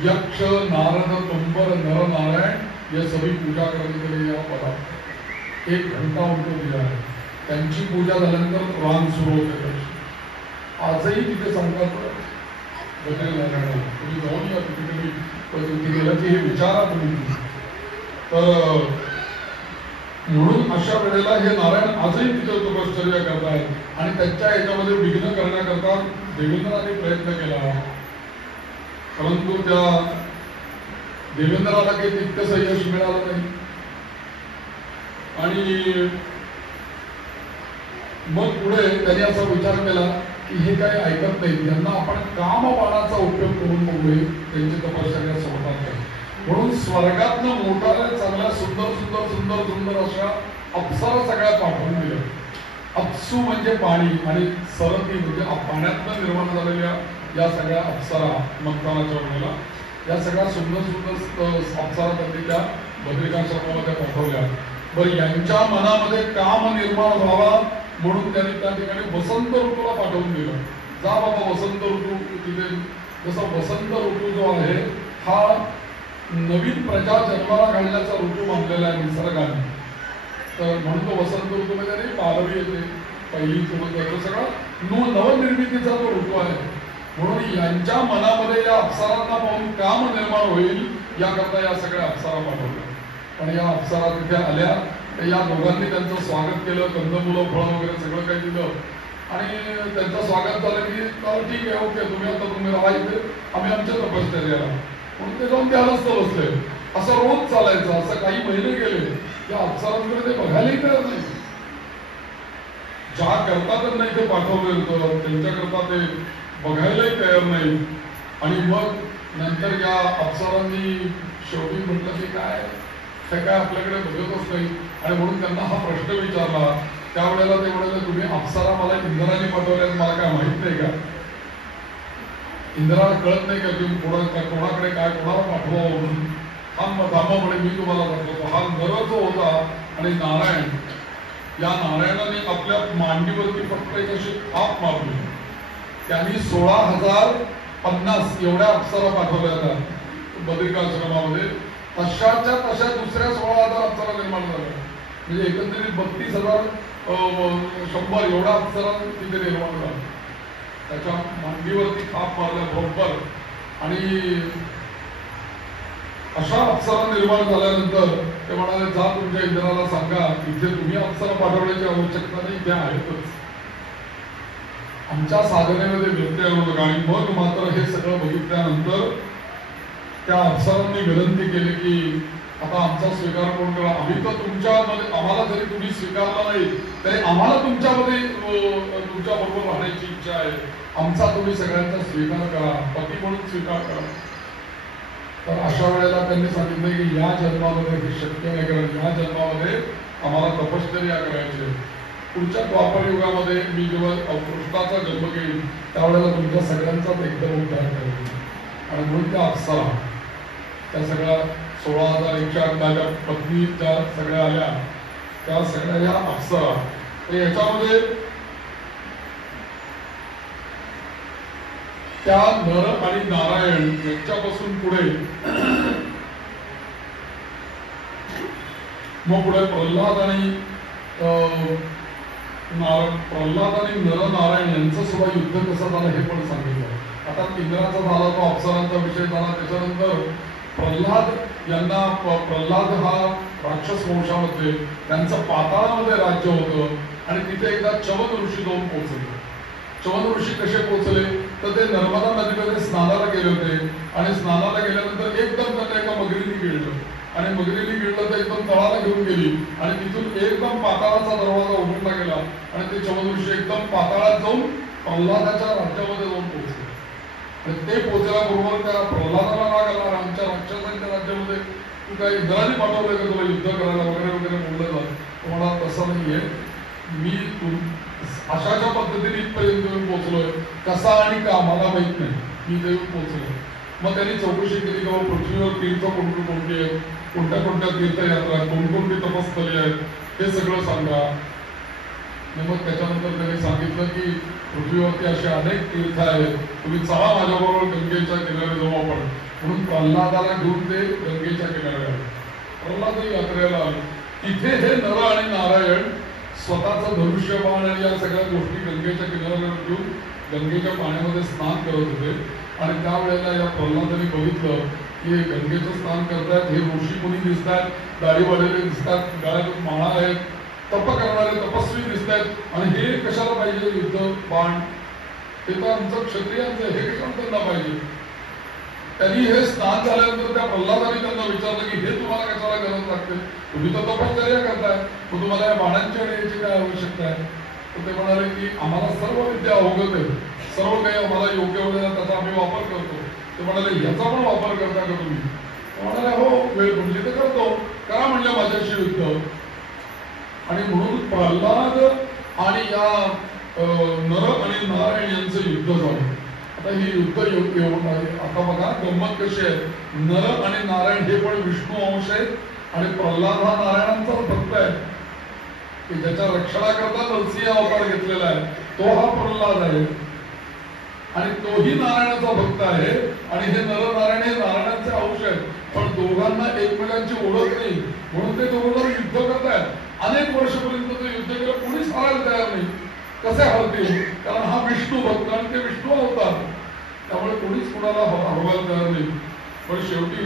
यक्ष, नारद, तुम्बर, नर नारायण ये सभी पूजा करने के लिए यहाँ पड़ा. 1 घंटा उनको दिला है. त्यांची पूजा झाल्यानंतर रांग सुरू होते. आजही तिथे सांगतात बद्रीनारायण तुम्ही जाऊन या, तिथे गेलं की हे विचारा तुम्ही. तर म्हणून अशा वेळेला हे नारायण आजही तिथे तपश्चर्या करतात आणि त्यांच्या याच्यामध्ये विघ्न करण्याकरता देवेंद्राने प्रयत्न केला, परंतु त्या देवेंद्राला काही तितकंसं यश मिळालं नाही. आणि मग पुढे त्यांनी असा विचार केला की हे काही ऐकत नाही, यांना आपण कामबाणाचा उपयोग करून बघूया, त्यांची तपश्चर्या सोडतात नाही. म्हणून स्वर्गातनं मोठाल्या चांगल्या सुंदर सुंदर सुंदर सुंदर अशा अप्सरा सगळ्या पाठवून दिल्या. अप्सू म्हणजे पाणी आणि सरती म्हणजे पाण्यातनं निर्माण झालेल्या या सगळ्या अप्सरा मंथनाच्या वेळेला या सगळ्या सुंदर सुंदर अप्सरा त्यांनी त्या बद्रिकाश्रमामध्ये पाठवल्या. बरं, यांच्या मनामध्ये काम निर्माण व्हावा म्हणून त्यांनी त्या ठिकाणी वसंत ऋतूला पाठवून दिलं. जा बाबा वसंत ऋतू तिथे, जसा वसंत ऋतू जो आहे हा नवीन प्रजा जन्माला घालण्याचा ऋतू मानलेला आहे निसर्गाने. तर म्हणून तो वसंत ऋतूमध्ये नाही पालवी येते, पहिली सोबत येतो, सगळा नवनिर्मितीचा तो ऋतू आहे. म्हणून यांच्या मनामध्ये या अप्सरांना पाहून काम निर्माण होईल याकरता या सगळ्या अप्सरा पाठवल्या. आणि या अप्सरा तिथे आल्या, या दोघांनी त्यांचं स्वागत केलं, कंदमुलं फळं वगैरे सगळं काही दिलं आणि त्यांचं स्वागत झालं की ठीक आहे, ओके, तुम्ही राहा इथे, आम्ही आमच्या तपश्चर्याला. म्हणून ते जाऊन त्यालाच तर बसले. असं रोज चालायचं. असं काही महिने गेले, या अप्सरांकडे ते बघायलाही तयार नाही. ज्या करता त्यांना इथे पाठवलं होतं त्यांच्याकरता ते बघायलाही तयार नाही. आणि मग नंतर या अप्सरांनी शेवटी म्हटलं की काय आपल्याकडे बघतच नाही. आणि म्हणून त्यांना हा प्रश्न विचारला. त्यावेळेला ते म्हणाले, तुम्ही अप्सरा मला इंद्राने पाठवल्यात, मला काय माहित नाही का? इंद्राला कळत नाही का तुम्ही कोणाकडे काय कोणाला पाठवा म्हणून? थांबामुळे मी तुम्हाला पाठवतो. हा नर जो होता आणि नारायण, या नारायणाने आपल्या मांडीवरती फक्त एक अशी थाप मारली. त्यांनी 16,050 एवढ्या अप्सरा पाठवल्या होत्या बद्रिकाश्रमामध्ये. तशाच्या तशा दुसऱ्या 16,000 अप्सरा निर्माण झाल्या. म्हणजे एकंदरीत 32,100 एवढा अप्सरा तिथे निर्माण झाला. त्याच्या मांडीवरती थाप मारल्या बरोबर. आणि अशा अप्सरा निर्माण झाल्यानंतर ते म्हणाले, जा तुमच्या इंद्राला सांगा, इथे तुम्ही अप्सरा पाठवण्याची आवश्यकता नाही, त्या आहेतच. आमच्या साधनेमध्ये व्यत्यय होतो. आणि मग मात्र हे सगळं बघितल्यानंतर त्या अप्सरांनी विनंती केली की आता आमचा स्वीकार कोण करा. आम्ही तर तुमच्यामध्ये, आम्हाला जरी तुम्ही स्वीकारला नाही तरी आम्हाला तुमच्यामध्ये तुमच्या बरोबर राहण्याची इच्छा आहे. आमचा तुम्ही सगळ्यांचा स्वीकार करा, पती म्हणून स्वीकार करा. तर अशा वेळेला त्यांनी सांगितलं की या जन्मामध्ये हे शक्य नाही, कारण या जन्मामध्ये आम्हाला तपश्चर्या करायची. पुढच्या द्वापर युगामध्ये मी जेव्हा कृष्णाचा जन्म घेईन त्यावेळेला तुमच्या सगळ्यांचाच एकदम उद्धार करेल. आणि म्हणून त्या अप्सरा त्या सगळ्या 16,108 पत्नी त्या सगळ्या आल्या, त्या सगळ्या या अप्सरा. तर याच्यामध्ये त्या नर आणि नारायण यांच्यापासून पुढे मग पुढे प्रल्हाद आणि नरनारायण यांचं सुद्धा युद्ध कसं झालं हे पण सांगितलं. आता इंद्राचा झाला, तो अप्सरांचा विषय झाला. त्याच्यानंतर प्रल्हाद हा राक्षस वंशामध्ये, त्यांचं पाताळामध्ये राज्य होतं. आणि तिथे एकदा च्यवन ऋषी जाऊन पोहोचले. च्यवन ऋषी कसे पोहोचले तर ते नर्मदा नदीमध्ये स्नानाला गेले होते. आणि स्नानाला गेल्यानंतर एकदम त्यांना एका मगरीने गिळलं. आणि मगरीने गिळलं तर एकदम तळाला घेऊन गेली. आणि तिथून एकदम पाताळाचा दरवाजा उघडला गेला. आणि ते च्यवन ऋषी एकदम पाताळात जाऊन प्रल्हादाच्या राज्यामध्ये जाऊन पोहोचले. आणि ते पोहोचल्याबरोबर त्या प्रल्हादाला राग आला, आमच्या राक्षसांच्या राज्यामध्ये तू काही इंद्राने पाठवलंय का तुला युद्ध करायला वगैरे वगैरे बोललं जात. तुम्हाला तसं नाहीये, मी अशाच्या पद्धतीने इथपर्यंत येऊन पोहोचलोय, कसा आणि का मला माहित नाही, मी ते येऊन पोहोचलोय. मग त्यांनी चौकशी केली की पृथ्वीवर तीर्थ कोणती आहेत, कोणत्या तीर्थयात्रा आहेत, कोणकोणती तपस्थली आहेत, हे सगळं सांगा. मग त्याच्यानंतर त्यांनी सांगितलं की पृथ्वीवरती असे अनेक तीर्थ आहेत, तुम्ही चला माझ्याबरोबर गंगेच्या किनारे जाऊ आपण. म्हणून प्रल्हादाला घेऊन ते गंगेच्या किनारे आले. प्रल्हाद यात्रेला आले. तिथे हे नर आणि नारायण स्वतःचं धनुष्यबाण आणि या सगळ्या गोष्टी गंगेच्या किनाऱ्यावर घेऊन गंगेच्या पाण्यामध्ये स्नान करत होते. आणि त्यावेळेला या प्रल्हादाने बघितलं हे गंगेचं स्नान करतायत, हे ऋषी मुनी दिसत आहेत, दाढी वाढलेले दिसतात, गळ्यात माळा आहेत, तप करणारे तपस्वी दिसत आहेत, आणि हे कशाला पाहिजे युद्ध बाण? हे तर आमचं क्षत्रियांचं, हे कशाला त्यांना पाहिजे? त्यांनी हे स्नान झाल्यानंतर त्या प्रल्हादाने त्यांना विचारलं की हे तुम्हाला कशाला गरज लागते? तुम्ही तर तपश्चर्या करताय, मग तुम्हाला या बाणांची आणि याची काय आवश्यकता आहे? तर ते म्हणाले की आम्हाला सर्व विद्या अवगत आहे, सर्व काही आम्हाला योग्य वेळेला त्याचा आम्ही वापर करतो. ते म्हणाले याचा पण वापर करता का तुम्ही? म्हणाले हो, वेळ भेटली तर करतो. करा म्हणलं माझ्याशी युद्ध. आणि म्हणून प्रल्हाद आणि या नर आणि नारायण यांचं युद्ध झालं. आता हे युद्ध योग्य होत आहे. आता बघा गंमत कशी आहे, नर आणि नारायण हे पण विष्णू अंश आहेत आणि प्रल्हाद हा नारायणांचा भक्त आहे की ज्याच्या रक्षणाकरता नरसिंह अवतार घेतलेला आहे, तो हा प्रल्हाद आहे आणि तोही नारायणाचा भक्त आहे. आणि हे नरनारायण हे नारायणांचे अंश आहेत, पण दोघांना एकमेकांची ओळख नाही म्हणून ते दोघं युद्ध करतायत. अनेक वर्षापर्यंत ते युद्ध केलं, कोणीच हारायला तयार नाही. कसे हरतील? कारण हा विष्णू भक्त आणि ते विष्णू अवतार, त्यामुळे कोणीच कोणाला हरवायला तयार नाही. पण शेवटी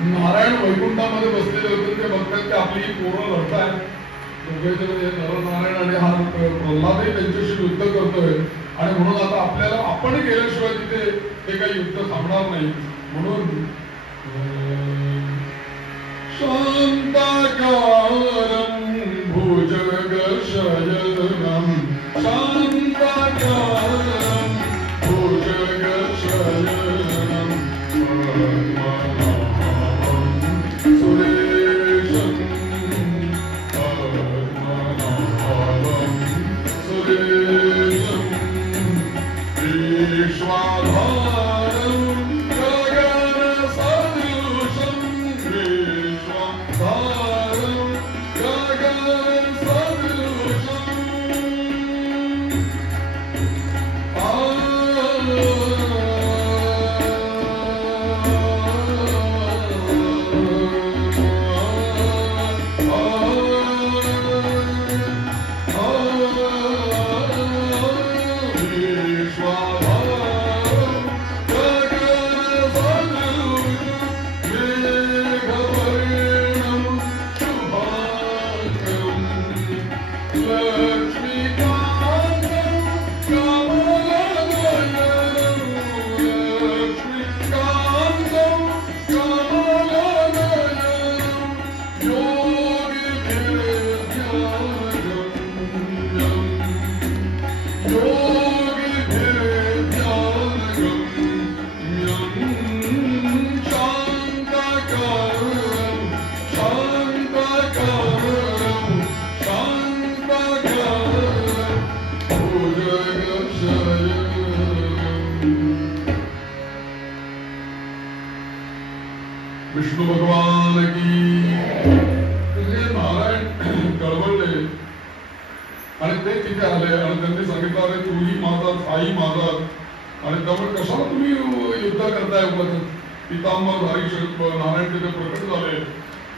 नारायण वैकुंठामध्ये बसलेले होते. ते बघतात की आपली ही पोरं लढतायत, नरनारायण आणि हा प्रल्हादही त्यांच्याशी युद्ध करतोय आणि म्हणून आता आपल्याला आपण गेल्याशिवाय तिथे हे काही युद्ध थांबणार नाही. म्हणून शांताकारं भुजगशयनं शांताकारं भुजगशयनं सुरेशं पद्मनाभं सुरेशं विश्वाधारं गगनसदृशं विश्वाधारं गगनसदृशं विष्णु भगवान की. हे नारायण कळवळले आणि ते तिथे आले आणि त्यांनी सांगितलं अरे तूही माझा आई माझा, आणि त्यामुळे कशाला तुम्ही युद्ध करताय? पितांबरधारी नारायण तिथे प्रकट झाले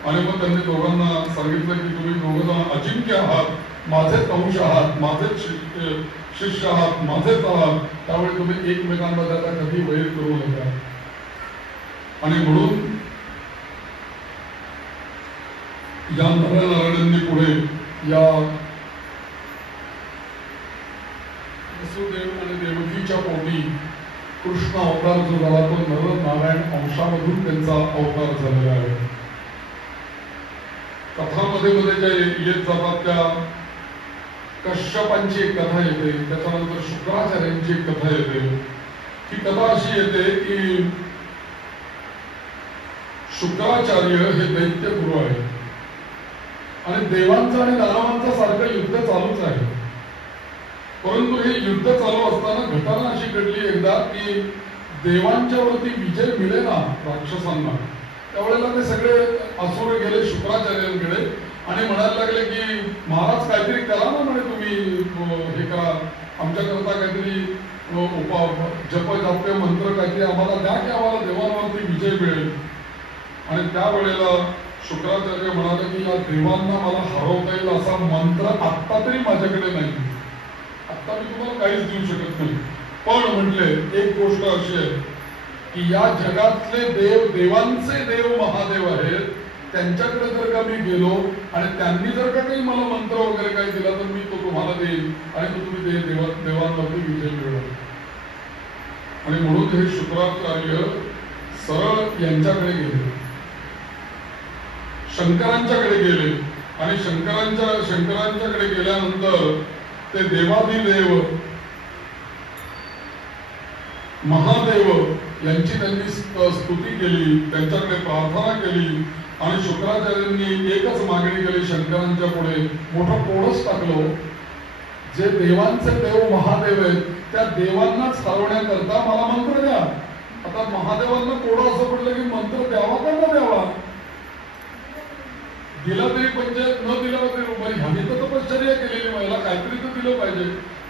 आणि मग त्यांनी दोघांना सांगितलं की तुम्ही दोघं अजिंक्य आहात, माझेच अंश आहात, माझेच शिष्य आहात, माझेच आहात, त्यामुळे तुम्ही एकमेकांमध्ये आता कधी वैर करू नका. आणि म्हणून या नरनारायणांनी पुढे या वसुदेव आणि देवकीच्या पोटी कृष्ण अवतार जो झाला तो नरनारायण अंशामधून त्यांचा अवतार झालेला आहे. कथामध्ये ज्या येत जातात त्या कश्यपांची एक कथा येते, त्याच्यानंतर शुक्राचार्यांची एक कथा येते. ही कथा अशी येते की शुक्राचार्य हे दैत्यगुरु आहे आणि देवांचं आणि दानवांचं सारखं युद्ध चालूच आहे. परंतु हे युद्ध चालू असताना घटना अशी घडली एकदा की देवांच्या वरती विजय मिळेना राक्षसांना. त्यावेळेला ते सगळे असुर गेले शुक्राचार्यांकडे आणि म्हणायला लागले की महाराज काहीतरी करा ना, म्हणे तुम्ही हे करा, आमच्याकरता काहीतरी जप जाप्य मंत्र काहीतरी आम्हाला द्या की आम्हाला देवांवरती विजय मिळेल. आणि त्यावेळेला शुक्राचार्य म्हणाले की या देवांना मला हरवता येईल असा मंत्र आत्ता तरी माझ्याकडे नाही, आत्ता मी तुम्हाला काहीच देऊ शकत नाही. पण म्हटले एक गोष्ट अशी आहे की या जगातले देव, देवांचे देव महादेव आहेत, त्यांच्याकडे जर का मी गेलो आणि त्यांनी जर का काही मला मंत्र वगैरे काही दिला तर मी तो तुम्हाला देईल आणि तो तुम्ही देवांवरती विजय मिळवा. आणि म्हणून हे शुक्राचार्य सरळ यांच्याकडे गेले, शंकरांच्याकडे गेले. आणि शंकरांच्याकडे गेल्यानंतर ते देवाधिदेव महादेव यांची त्यांनी स्तुती केली, त्यांच्याकडे प्रार्थना केली. आणि शुक्राचार्यांनी एकच मागणी केली शंकरांच्या पुढे, मोठं कोडच टाकलो, जे देवांचे देव महादेव आहेत त्या देवांनाच हरवण्याकरता मला मंत्र द्या. आता महादेवांना कोडं असं पडलं की मंत्र द्यावा का न द्यावा, दिला तरी म्हणजे न दिला तरी ह्याने तर तपश्चर्या केलेली, मला काहीतरी तर दिलं पाहिजे.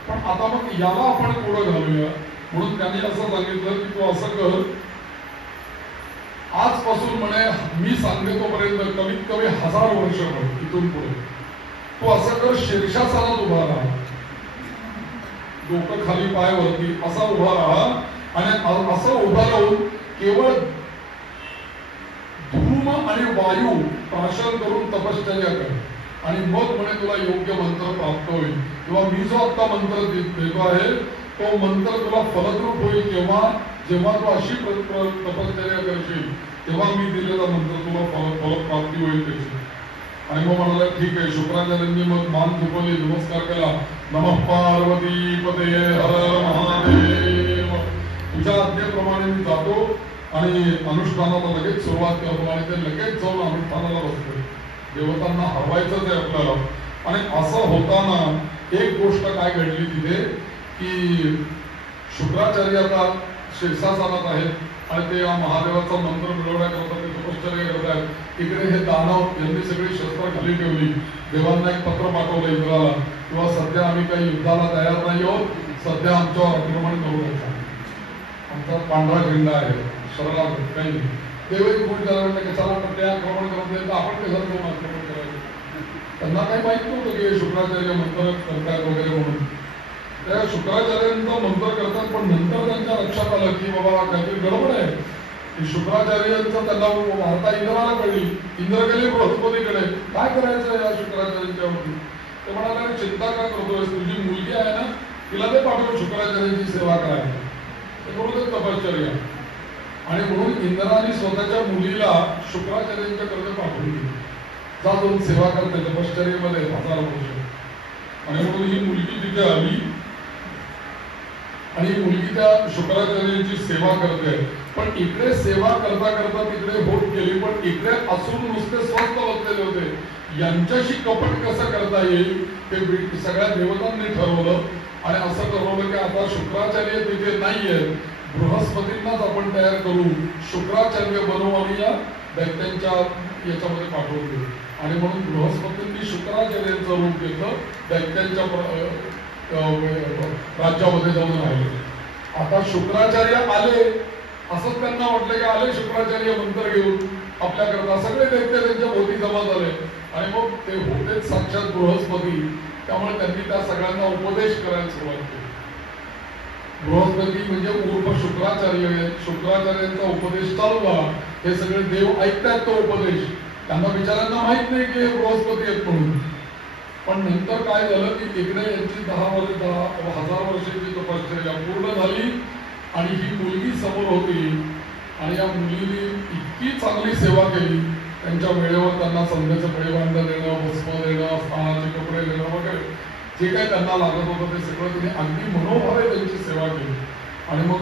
पण आता मग याला आपण कोडं घालूया. म्हणून त्यांनी असं सांगितलं की तू असं कर, आजपासून म्हणे मी सांगते तोपर्यंत कमीत कमी 1000 वर्ष इथून पुढे तू असं कर, शीर्षासनात उभा राहा, डोकं खाली पाय वरती असा उभा राहा. आणि असं उभा राहून केवळ धूम आणि वायू प्राशन करून तपश्चर्या कर. आणि मग म्हणे तुला योग्य मंत्र प्राप्त होईल, किंवा मी जो आता मंत्र देतो आहे तो मंत्र तुला फलद्रूप होईल. जेव्हा तू अशी तपश्चर्या करशील तेव्हा मी दिलेला मंत्र तुला फलप्राप्ती होईल त्याची. आणि मग म्हणाला ठीक आहे. शुक्राचार्यांनी मग मान झुकवली, नमस्कार केला, नमः पार्वती पते हर महादेव. तुझ्या आज्ञेप्रमाणे मी जातो आणि अनुष्ठानाला लगेच सुरुवात करतो. आणि ते लगेच जाऊन अनुष्ठानाला बसतो. देवतांना हरवायचंच आहे आपल्याला. आणि असं होताना एक गोष्ट काय घडली तिथे की शुक्राचार्य आता शीर्षासनात आहेत आणि ते या महादेवाचा मंत्र मिळवण्याकरता ते तपश्चर्या करत आहेत. इकडे हे दानव यांनी सगळी शस्त्र खाली ठेवली. देवांना एक पत्र पाठवलं इंद्राला, किंवा सध्या आम्ही काही युद्धाला तयार नाही आहोत, सध्या आमच्यावर आक्रमण करू नका, आमचा पांढरा झेंडा आहे, शरणागत काही नाही. देवही खूप झाला कशाला ते आक्रमण करत नाही तर आपण कशाला जाऊन आक्रमण करायचं. त्यांना काही माहित नव्हतं की शुक्राचार्य मंत्र करतात वगैरे म्हणून. त्या शुक्राचार्यांचा मंत्र करतात, पण नंतर त्यांच्या लक्षात आलं की बाबा काहीतरी गडबड आहे. शुक्राचार्यांचं त्यांना वार्ता इंद्राला कळली. इंद्र गेले बृहस्पतीकडे, काय करायचं या शुक्राचार्यांच्या वरती. ते म्हणाले चिंता का करतोय, तुझी मुलगी आहे ना तिला ते पाठवून शुक्राचार्यांची सेवा करायला, ते बरोबर तपश्चर्या. आणि म्हणून इंद्राने स्वतःच्या मुलीला शुक्राचार्यांच्याकडे पाठवून दिली, जा जाऊन सेवा करते तपश्चर्येमध्ये 1000 वर्ष. आणि म्हणून ही मुलगी तिथे आली आणि मुलगी त्या शुक्राचार्यांची सेवा करते. पण इकडे सेवा करता करता तिकडे होत गेली. पण इकडे असून नुसते स्वस्त बसलेले होते. यांच्याशी कपट कसं करता येईल ते सगळ्या देवतांनी ठरवलं. आणि असं ठरवलं की आता शुक्राचार्य तिथे नाहीये, बृहस्पतींनाच आपण तयार करू, शुक्राचार्य बनवू आणि या दैत्यांच्या याच्यामध्ये पाठवून देऊ. आणि म्हणून बृहस्पतींनी शुक्राचार्यांचं रूप घेतलं, दैत्यांच्या राज्यामध्ये जाऊन राहिले. आता शुक्राचार्य आले, असंच त्यांना वाटलं की आले शुक्राचार्य मंत्र घेऊन आपल्याकरता. सगळे दैत्य त्यांच्या भोवती जमा झाले. आणि मग ते होतेच साक्षात बृहस्पती. त्यामुळे त्यांनी त्या सगळ्यांना उपदेश करायला सुरुवात केली. बृहस्पती म्हणजे उर्फ शुक्राचार्य, शुक्राचार्यांचा उपदेश चालू झाला. हे सगळे देव ऐकतात तो उपदेश. त्यांना बिचाऱ्यांना माहित नाही की हे बृहस्पती आहेत म्हणून. पण नंतर काय झालं की तिकडे यांची 10,000 वर्षाची तपश्चर्या पूर्ण झाली. आणि ही मुलगी समोर होती. आणि या मुलीने इतकी चांगली सेवा केली. त्यांच्या वेळेवर त्यांना संध्याचं फळीभांड देणं, भस्म देणं, स्नानाचे कपडे देणं वगैरे जे काही त्यांना लागत होतं ते सगळं तिने अगदी मनोभावे त्यांची सेवा केली. आणि मग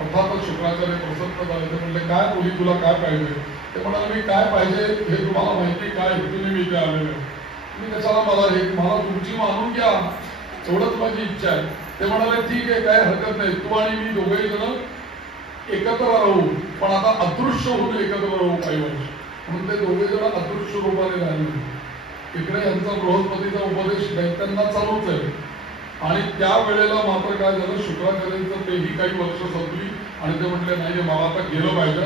अर्थातच शुक्राचार्य प्रसन्न झाले. ते म्हणले काय मुली तुला काय पाहिजे. ते म्हणाले मी काय पाहिजे हे तुम्हाला माहिती, काय हेतूने मी इथे आलेलो आहे. तुम्ही कशाला मला तुमची मानून घ्या, एवढंच माझी इच्छा आहे. ते म्हणाले ठीक आहे, काय हरकत नाही, तू आणि मी दोघेही जण एकत्र राहू, पण आता अदृश्य होऊन एकत्र राहू काही वर्ष. म्हणून ते दोघे जण अदृश्य रूपाने राहिले. इकडे यांचा बृहस्पतीचा उपदेश दैत्यांना चालूच आहे. आणि त्या वेळेला मात्र काय झालं, शुक्राचार्यांचं तेही काही वर्ष संपली. आणि ते म्हटले नाही मला आता गेलं पाहिजे,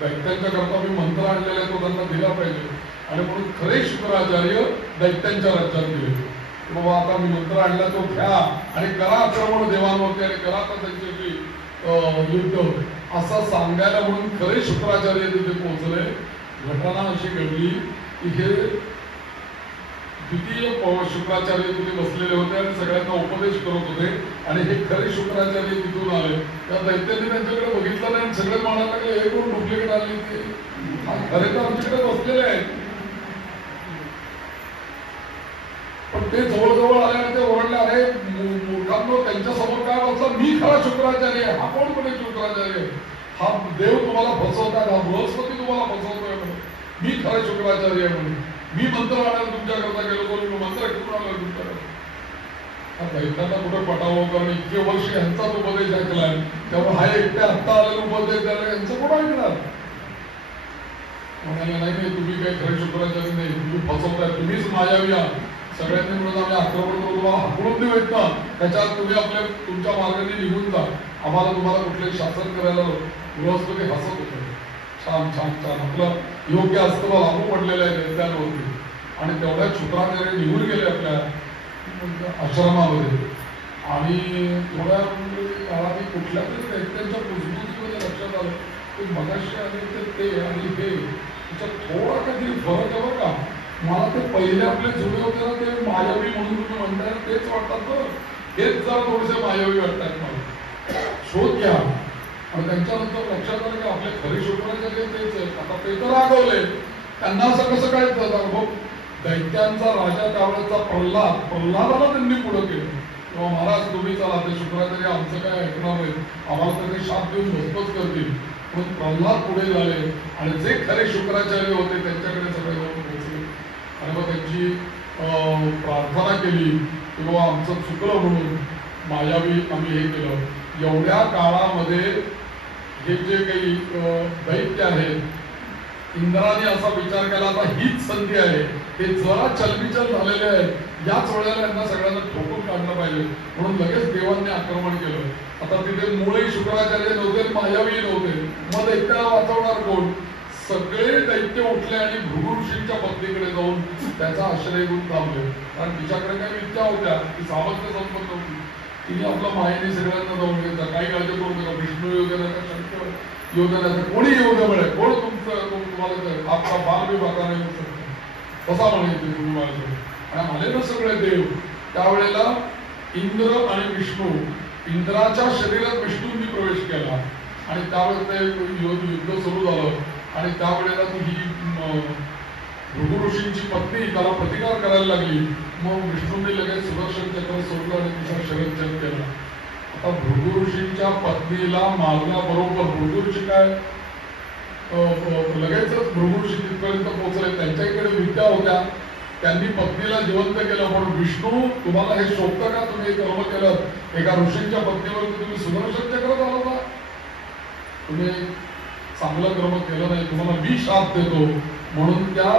दैत्यांच्या करता मी मंत्र आणलेला आहे तो त्यांना दिला पाहिजे. आणि म्हणून खरे शुक्राचार्य दैत्यांच्या राज्यात गेले. बाबा आता मी मंत्र आणला तो घ्या आणि करा आक्रमण देवांवरती आणि करा आता त्यांच्याशी युद्ध असं सांगायला म्हणून खरे शुक्राचार्य तिथे पोहोचले. घटना अशी घडली की हे द्वितीय शुक्राचार्य तिथे बसलेले होते आणि सगळ्यांना उपदेश करत होते आणि हे खरे शुक्राचार्य तिथून आले. त्या दैत्यांनी त्यांच्याकडे बघितलं नाही. सगळे म्हणायला लागले हे कोण डुप्लिकेट आले ते खरे तर आमच्याकडे बसलेले आहेत. पण ते जवळजवळ आल्याने ते ओरडले अरे मूर्खांनो त्यांच्या समोर काय बसला मी खरा शुक्राचार्य. हा कोण म्हणे शुक्राचार्य? हा देव तुम्हाला फसवतात, हा बृहस्पती तुम्हाला फसवतोय म्हणे. मी खरा शुक्राचार्य म्हणे. मी मंत्र आणायला तुमच्याकरता गेलो बोलून मंत्र कुठून आला तुमच्याकडे? दैत्यांना कुठे पटावं कारण इतके वर्ष यांचाच उपदेश ऐकलाय त्यामुळे हा एकटे आत्ता आलेला उपदेश द्यायला यांचं कोण ऐकणार? म्हणाले नाही तुम्ही काही खरे शुक्राचार्य नाही, तुम्ही फसवताय, तुम्हीच मायावी आहात. सगळ्यांनी म्हणून आम्ही आक्रमण करून तुम्हाला हाकलून देऊ येत ना, त्याच्यात तुम्ही आपल्या तुमच्या मार्गाने निघून जा, आम्हाला तुम्हाला कुठलंही शासन करायला बृहस्पती हसत होते. छान छान छान आपलं योग्य अस्त्र लागू पडलेलं आहे दैत्यांवरती. आणि तेवढ्यात शुक्राचार्य निघून गेले आपल्या आश्रमामध्ये आणि थोड्या काळात कुठल्या तरी दैत्यांच्या कुजबुजीमध्ये लक्षात आलं की मगाशी आले ते आणि हे त्याच्यात थोडा काहीतरी फरक आहे बरं का. मला ते पहिले आपले जुने होते ना ते मायावी म्हणून तुम्ही म्हणताय तेच वाटतात बरं, हेच जरा थोडेसे मायावी वाटतात मला. शोध घ्या. आणि त्यांच्यानंतर लक्षात आलं की आपले खरे शुक्राचार्य तेच आहेत. आता ते तर रागवले, त्यांना असं कसं काय बघ दैत्यांचा राजा त्यावेळेचा प्रल्हादाला त्यांनी पुढे केलं किंवा महाराज तुम्ही चला ते शुक्राचार्य आमचं काय ऐकणार नाही, आम्हाला तर ते शाप देऊन भस्मच करतील. पण प्रल्हाद पुढे झाले आणि जे खरे शुक्राचार्य होते त्यांच्याकडे सगळे जाऊन पोहोचले आणि मग त्यांची प्रार्थना केली की बाबा आमचं चुकलं म्हणून मायावी आम्ही हे केलं. एवढ्या काळामध्ये हे जे काही दैत्य आहेत इंद्राने असा विचार केला आता हीच संधी आहे, हे जरा चलबिचल झालेले आहेत, याच वेळेला यांना सगळ्यांना ठोकून काढलं पाहिजे म्हणून लगेच देवांनी आक्रमण केलं. आता तिथे मूळही शुक्राचार्य नव्हते, मायावी नव्हते, मग दैत्याला वाचवणार कोण? सगळे दैत्य उठले आणि भृगु ऋषींच्या पत्नीकडे जाऊन त्याचा आश्रय घेऊन थांबले. कारण तिच्याकडे काही विद्या होत्या, ती सामर्थ्य संपन्न होती. तिने आपल्या मायेने सगळ्यांना जाऊन घेतला. काही काळजी करू नका, विष्णू योजना शंकर योजना कोणी योग्य मिळेल, कोण तुम्हाला आपला बाल बी बघा नाही होऊ शकतो कसा म्हणायचे तुम्ही माझ्या. आणि आले ना सगळे देव त्यावेळेला इंद्र आणि विष्णू, इंद्राच्या शरीरात विष्णूंनी प्रवेश केला आणि त्यावेळेस ते युद्ध सुरू झालं. आणि त्यावेळेला ही भृगु ऋषींची पत्नी त्याला प्रतिकार करायला लागली. मग विष्णूंनी लगेच सुदर्शन चक्र सोडलं आणि तिचा शरीरच्छेद केला. आता भृगु ऋषींच्या पत्नीला मारल्याबरोबर भृगु ऋषी काय लगेचच भृगु ऋषी तिथपर्यंत पोहोचले. त्यांच्याकडे विद्या होत्या, त्यांनी पत्नीला जिवंत केलं. पण विष्णू तुम्हाला हे शोभतं का? तुम्ही कर्म केलं एका ऋषींच्या पत्नीवरती, तुम्ही सुदर्शन चक्र चालवता, तुम्ही चांगलं कर्म केलं नाही, तुम्हाला मी शाप देतो. म्हणून त्या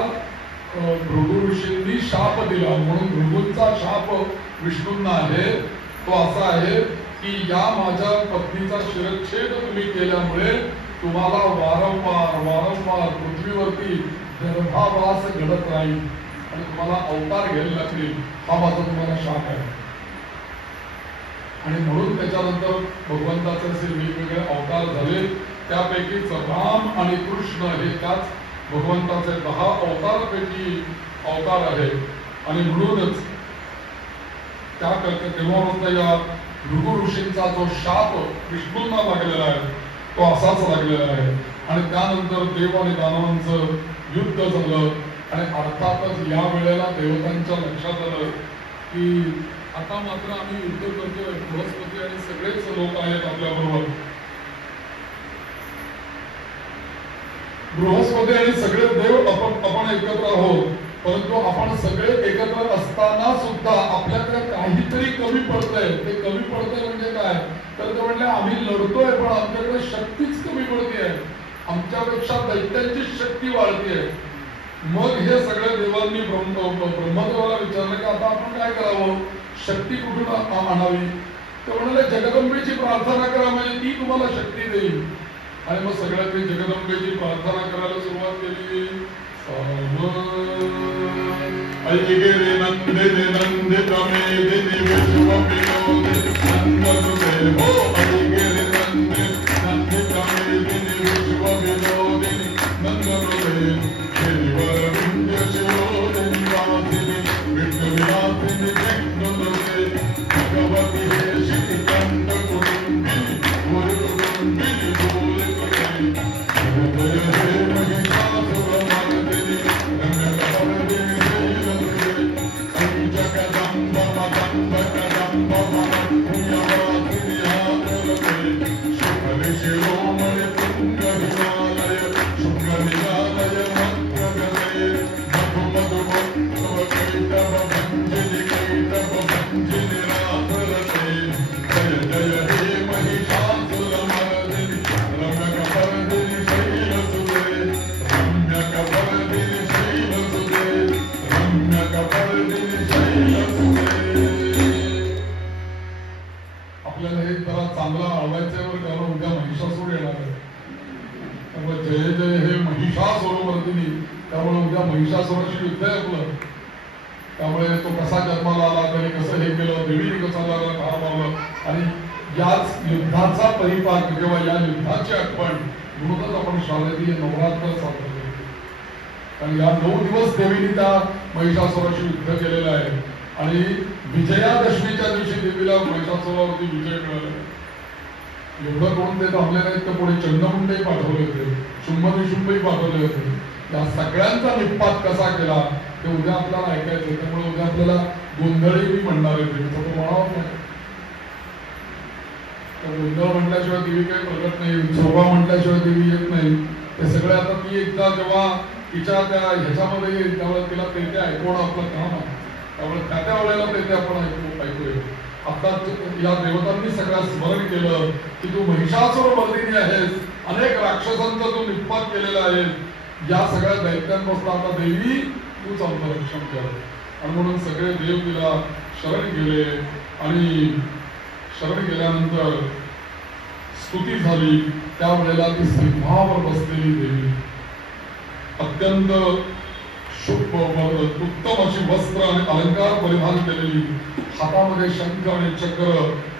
भृगु ऋषींनी शाप दिला. म्हणून भृगूंचा शाप विष्णूंना आहे तो असा आहे की या माझ्या पत्नीचा शिरच्छेद तुम्ही केल्यामुळे तुम्हाला वारंवार वारंवार पृथ्वीवरती गर्भावास घडत राहील आणि तुम्हाला अवतार घ्यायला लागतील. हा माझा तुम्हाला शाप आहे. आणि म्हणून त्याच्यानंतर भगवंताचे असे वेगवेगळे अवतार झाले. त्यापैकीच राम आणि कृष्ण हे त्याच भगवंताचे 10 अवतारापैकी अवतार आहेत. आणि म्हणूनच त्याकरता तेव्हापासून या भृगु ऋषींचा जो शाप विष्णूंना लागलेला आहे तो असाच लागलेला आहे. आणि त्यानंतर देव आणि दानवांचं युद्ध झालं आणि अर्थातच या वेळेला देवतांच्या लक्षात आलं की आता मात्र आम्ही युद्ध करतोय, बृहस्पती आणि सगळेच लोक आहेत आपल्याबरोबर. बृहस्पती आणि सगळे देव आपण एकत्र आहोत, परंतु आपण सगळे एकत्र असताना सुद्धा आपल्याकडे काहीतरी कमी पडतंय. ते कमी पडतंय म्हणजे काय तर ते म्हणले आम्ही लढतोय पण आमच्याकडे शक्तीच कमी पडते आहे, आमच्यापेक्षा दैत्यांची शक्ती वाढते. मग हे सगळ्या देवांनी ब्रह्मदेवाला विचारलं की आता आपण काय करावं, शक्ती कुठून आणावी? ते म्हणाले जगदंबेची प्रार्थना करा म्हणजे ती तुम्हाला शक्ती देईल. आणि मग सगळ्यांनी जगदंबेची प्रार्थना करायला सुरुवात केली. ऐगिरि नंदिनि नंदितमेदिनि विश्वविनोदिनि नंदसुते हो ऐगिरि नंदिनि नंदितमेदिनि विश्वविनोदिनि नंदसुते गिरिवरविंध्य शिरोदिनि वासिनि विष्णुविलासिनि विष्णुसुते भगवति हेशिनि कंदकुटुंबिनि गुरुकुटुंबिनि भूलकुटुंबिनि जय हे महिषासुरमर्दिनि रम्यकपर्दिनि शैलसुते संजगदम्बमदम्बकदम्बमनप्रियवासिनि हातलते शुभनिशिरोमणि तुङ्गहिमालय शुङ्गनिलालय मध्यगते मधुमधुमत्वकैतवभञ्जिनि कैतवभञ्जिनि राधरते जय जय हे महिषासुरमर्दिनि रम्यकपर्दिनि शैलसुते रम्यकपर्दिनि शैलसुते रम्यकपर्दिनि शैलसुते. आपल्याला हे जरा चांगला आवडायचं आहे बरं, कारण उद्या महिषासूर येणार आहे. त्यामुळे जय जय हे महिषासुरमर्दिनी, त्यामुळे उद्या महिषासुराशी युद्ध आहे आपलं. त्यामुळे तो कसा जन्माला आला, त्याने कसं हे केलं, देवीने कसा ठार मारलं, आणि याच युद्धाचा परिपाक किंवा या युद्धाची आठवण म्हणूनच आपण शारदीय नवरात्र साजरा करतो. कारण या 9 दिवस देवीने त्या महिषासुराशी युद्ध केलेलं आहे आणि विजयादशमीच्या दिवशी देवीला महिषासुरावरती विजय मिळाला. एवढं करून ते थांबले नाहीत तर पुढे चंडमुंडही पाठवले होते, शुंभनिशुंभही पाठवले होते. या सगळ्यांचा निपात कसा केला ते उद्या आपल्याला ऐकायचं. त्यामुळे उद्या आपल्याला गोंधळी मी म्हणणार आहे, तो म्हणावं नाही. गोंधळ म्हटल्याशिवाय देवी काही प्रगट नाही, शोभा म्हटल्याशिवाय देवी येत नाही. ते सगळे आता ती एकदा जेव्हा तिच्या त्या ह्याच्यामध्ये येईल त्यावेळेला तिला ते ऐकवणं आपलं काम आहे. त्यामुळे त्या वेळेला ते आपण ऐकूया. आता या देवतांनी सगळ्या स्मरण केलं की तू महिषासुरमर्दिनी आहेस, अनेक राक्षसांचा तू निपात केलेला आहे. या सगळ्या दैत्यांपासून आता देवी तूच आमचं रक्षण कर. आणि म्हणून सगळे देव तिला शरण गेले आणि शरण गेल्यानंतर स्तुती झाली. त्यावेळेला ती सिंहावर बसलेली देवी अत्यंत शुभ उत्तम अशी वस्त्र आणि अलंकार परिधान केलेली, हातामध्ये शंख आणि चक्र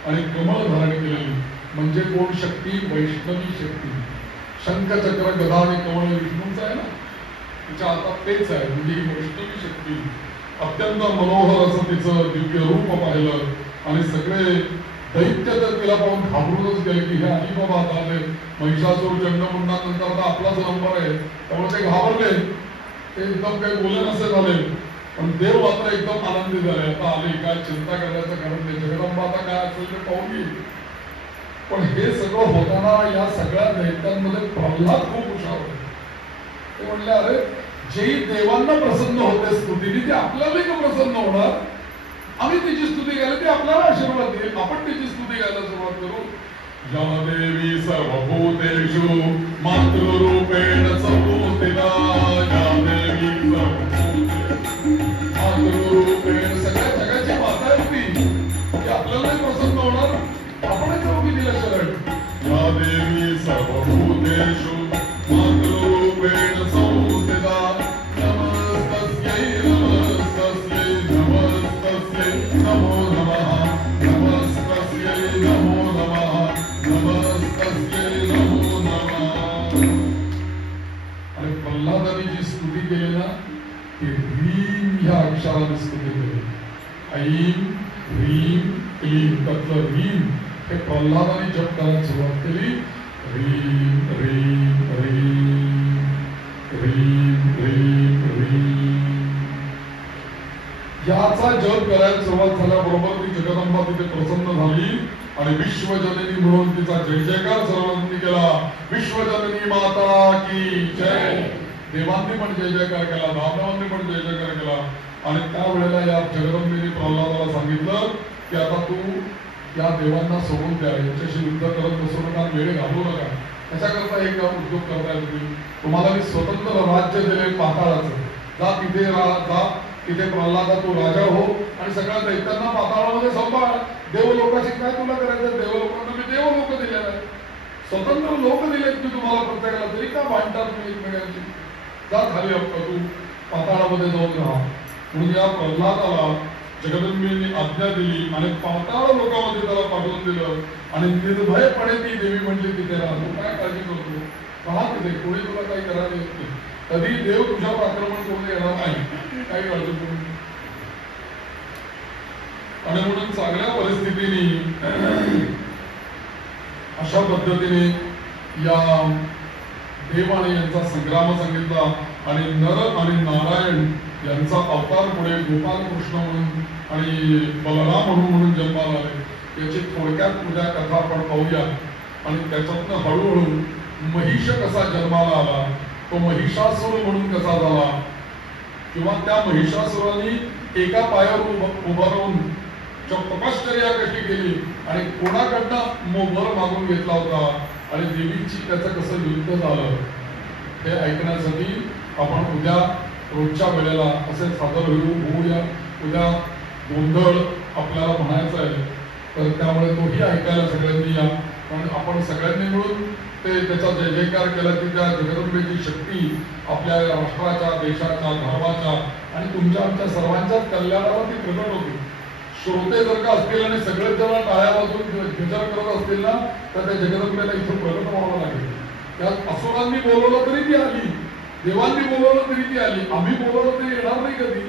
आणि कमळ धारण केलेली. म्हणजे कोण शक्ती? वैष्णवी शक्ती. शंख चक्र गदा आणि कमळ विष्णूंचं आहे ना, तिच्या हातात तेच आहे. म्हणजे ही वैष्णवी शक्ती. अत्यंत मनोहर असं तिचं दिव्य रूप पाहिलं आणि सगळे दैत्य तर तिला पाहून घाबरूनच गेले की हे आली बाबा आता आले महिषासूर चंडमुंडानंतर आता आपलाच नंबर आहे. त्यामुळे ते घाबरले, ते एकदम काही बोले नसे झाले. पण देव मात्र एकदम आनंदी झाले. आता आले, काय चिंता करण्याचं कारण नाही, जगदंबा आता काय असेल ते पाहून येईल. पण हे सगळं होताना या सगळ्या दैत्यांमध्ये प्रल्हाद खूप हुशार होते. ते म्हणले अरे जे देवांना प्रसन्न होते स्तुतीने ते आपल्याला का प्रसन्न होणार? आम्ही तिची स्तुती गायला ते आपल्याला आशीर्वाद देईल, आपण तिची स्तुती गायला सुरुवात करू. या देवी सर्वभूतेषु मातृरूपेण संस्थिता, या देवी मातृरूपेण सगळ्या जगाची माता आहे ती. आपल्याला प्रसन्न होणार, आपणच रोगी दिला शरण. या देवी सर्वभूतेषु मातृरूपेण संस्थिता, नमस्तस्यै नमस्तस्यै नमस्तस्यै नमो नमः, नमस्तस्यै नमो नमः, नमस्तस्यै नमो नमः. आणि प्रल्हादाने जी स्तुती केली ना ती ह्रीम ह्या अक्षराने स्तुती केली. ऐम ह्रीम क्लीम, त्यातलं ह्रीम हे प्रल्हादाने जप करायला सुरुवात केली. ह्रीम ह्रीम ह्रीम ह्रीम ह्रीम ह्रीम. याचा जप करायला सुरुवात झाल्याबरोबर ती जगदंबा तिथे प्रसन्न झाली आणि विश्वजननी म्हणून तिचा जय जयकार सर्वांनी केला. विश्वजननी माता की जय. देवांनी पण जय जयकार केला, दानवांनी पण जय जयकार केला. आणि त्यावेळेला या जगदंबेने प्रल्हादाला सांगितलं की आता तू या देवांना सोडून द्या, यांच्याशी युद्ध करत बसू नका, वेळ घालवू नका. त्याच्याकरता एक उद्योग करता येईल, तुम्हाला मी स्वतंत्र राज्य दिले पाताळाचं, जा तिथे जा, तिथे प्रल्हादा तू राजा हो आणि सगळ्या दैत्यांना पाताळामध्ये सांभाळ. देवलोकाची काय तुला करायचं? देवलोकांना मी देवलोक दिलेलं आहे, स्वतंत्र लोक दिलेत मी तुम्हाला प्रत्येकाला, तरी का भांडतात तुम्ही एकमेकांची? जा खाली तू पाताळामध्ये जाऊन राहा. म्हणून या प्रल्हादाला जगदंबेने आज्ञा दिली आणि पाताळ लोकांमध्ये त्याला पाठवून दिलं आणि निर्भयपणे ती देवी म्हणली तिथे राहा. तू काय काळजी करतो, राहा तिथे, कोणी तुला काही करायला येत नाही. कधी देव तुझ्यावर आक्रमण करून येणार नाही, काही काळजी करू. आणि म्हणून चांगल्या परिस्थितीने अशा पद्धतीने या देवाने यांचा संग्राम सांगितला आणि नर आणि नारायण यांचा अवतार पुढे गोपाल कृष्ण म्हणून आणि बलराम म्हणून जन्माला आले. याची थोडक्यात उद्या कथा आपण पाहूया आणि त्याच्यातनं हळूहळू महिष कसा जन्माला आला, तो महिषासुर म्हणून कसा झाला, किंवा त्या महिषासुराने एका पायावर उभा राहून तपश्चर्या कशी केली आणि कोणाकडनं वर मागून घेतला होता आणि देवीची त्याचं कसं युद्ध झालं हे ऐकण्यासाठी आपण उद्या रोजच्या वेळेला असे सादर होऊया. उद्या गोंधळ आपल्याला म्हणायचा आहे, तर त्यामुळे तोही ऐकायला सगळ्यांनी या. पण आपण सगळ्यांनी मिळून ते त्याचा जय जयकार केला की त्या जगदंबेची शक्ती आपल्या राष्ट्राच्या, देशाच्या, धर्माच्या आणि तुमच्या आमच्या सर्वांच्याच कल्याणाला ती प्रकट होती. श्रोते जर का असतील आणि सगळेच जण टाळ्या वाजवून विचार करत असतील ना, तर त्या जगदंबेला इथं प्रकट व्हावं लागेल. त्यात असुरांनी बोलवलं तरी ती आली, देवांनी बोलवलं तरी ती आली, आम्ही बोलवलं तरी येणार नाही कधी,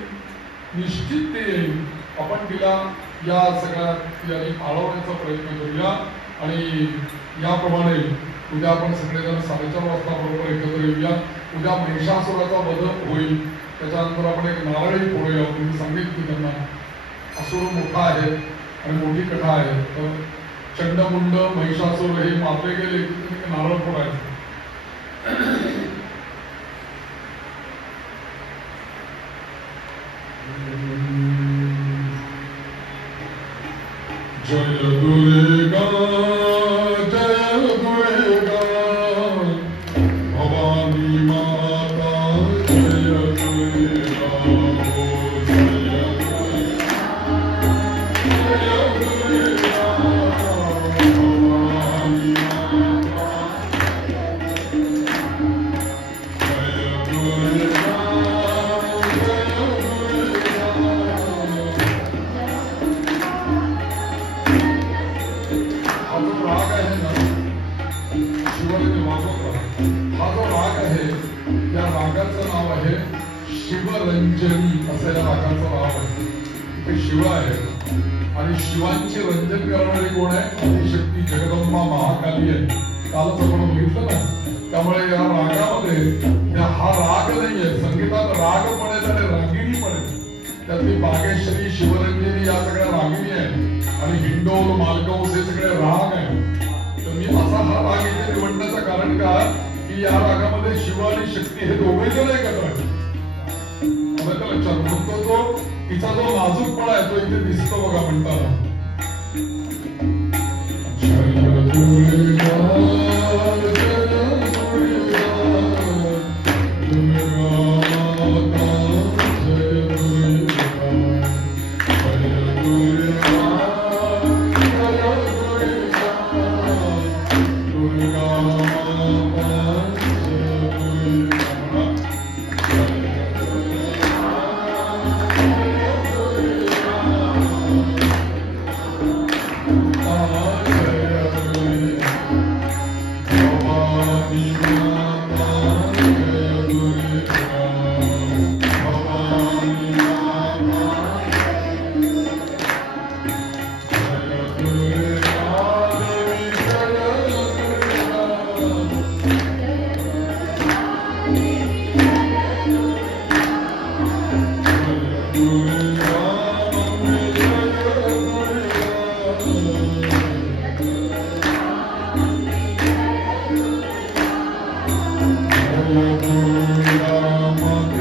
निश्चित ते येईल. आपण तिला या सगळ्या आळवण्याचा प्रयत्न करूया आणि याप्रमाणे उद्या आपण सगळेजण 4:30 वाजता बरोबर एकत्र येऊया. उद्या महिषासुराचा वध होईल, त्याच्यानंतर आपण एक नारळी फोडूया. तुम्ही सांगितलं त्यांना असुर मोठा आहे आणि मोठी कथा आहे, तर चंडमुंड महिषासुर हे मारले गेले की नारळ फोडायचं. जय दुर्गा जय दुर्गा भवानी माता जय दुर्गा शिवरंजनी असं या रागाचं नाव आहे. हे शिव आहे आणि शिवांची रंजन करणारी कोण आहे, आदिशक्ती जगदंबा महाकाली आहे. कालच आपण बघितलं ना. त्यामुळे या रागामध्ये हा राग नाहीये, संगीतात राग पण आहेत आणि रागिणी पण आहे. त्यातली बागेश्वरी, शिवरंजनी या सगळ्या रागिणी आहेत आणि हिंडोल, मालकौस हे सगळे राग आहेत. तर मी असा हा राग इथे निवडण्याचं कारण का की या रागामध्ये शिव आणि शक्ती हे दोघे जण एकत्र आहेत. लक्षात म्हणतो तो तिचा जो नाजूकपणा आहे तो इथे दिसतो बघा म्हणताना. Ram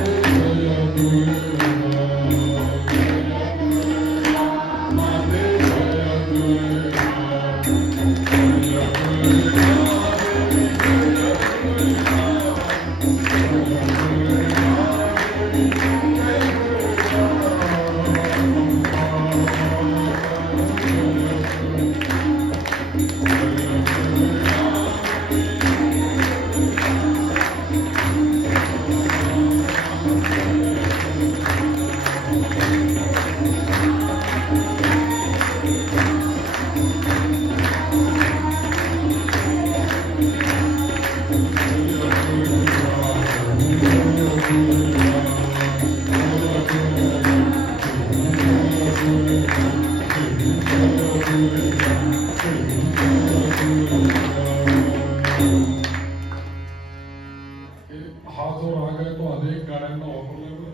बायांना वापरलं.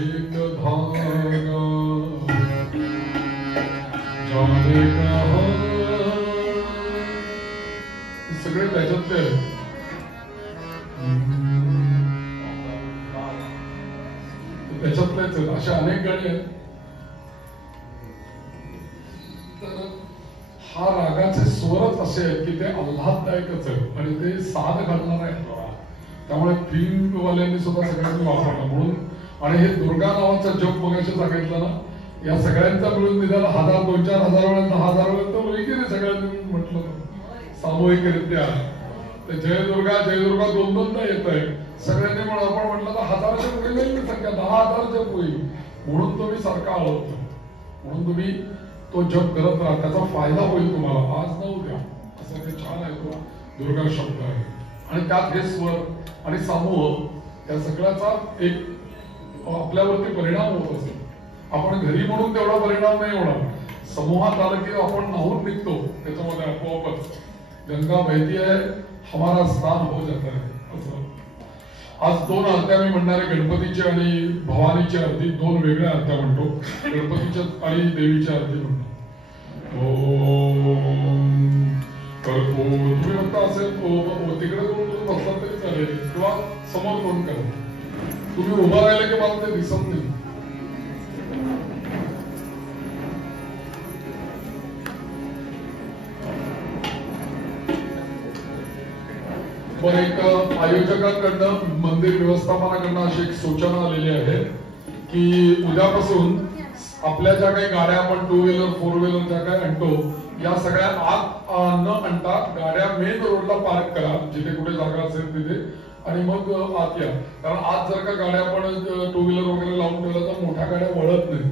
एक धागा जाने कहा, सगळे त्याच्यातले त्याच्यातलेच आहेत. अशा अनेक गाणी आहेत. तर हा रागाचे स्वरच असे आहेत की ते आल्हाददायकच आहेत आणि ते साध घालणार आहेत. त्यामुळे फिल्मवाल्यांनी सुद्धा सगळ्यांनी वापरला म्हणून. आणि हे दुर्गा नावाचा जप मगाशी सांगितलं ना, या सगळ्यांचा मिळून निदान 1000 2-4 हजार वेळा 10,000 वेळा तर वगैरे सगळ्यांनी म्हटलं सामूहिकरित्या. जय दुर्गा 2-2दा येत आहे सगळ्यांनी. म्हणून आपण म्हटलं तर 1000च्या पुढे जाईल संख्या, 10,000च्या पुढे. म्हणून तो मी सारखा आळवतो. म्हणून तुम्ही तो जप करत राहा, त्याचा फायदा होईल तुम्हाला आज न उद्या. असं ते छान आहे तो दुर्गा शब्द आहे. आणि त्यात हे स्वर आणि समूह या सगळ्याचा एक आपल्यावरती परिणाम होत असतो. आपण घरी म्हणून तेवढा परिणाम नाही होणार, समूहात आलं की आपण नाहून निघतो त्याच्यामध्ये आपोआपच. गंगा बहती है हमारा स्नान हो जाता है. असं आज 2 आरत्या मी म्हणणारे गणपतीची आणि भवानीची आरती 2 वेगळ्या आरत्या म्हणतो. गणपतीच्या आणि देवीची आरती म्हणतो. ओम करतो. तुम्ही म्हणता असेल तिकडे कोण बसला तरी चालेल किंवा समोर कोण करा. तुम्ही उभा राहिला की मला ते दिसत नाही. पण एक आयोजकांकडनं मंदिर व्यवस्थापनाकडनं अशी एक सूचना आलेली आहे की उद्यापासून आपल्या ज्या काही गाड्या आपण 2 व्हीलर 4 व्हीलर ज्या काही आणतो या सगळ्या आत न आणता गाड्या मेन रोडला पार्क करा जिथे कुठे जागा असेल तिथे आणि मग आत या. कारण आज जर का गाड्या आपण 2 व्हीलर वगैरे लावून ठेवल्या तर मोठ्या गाड्या वळत नाही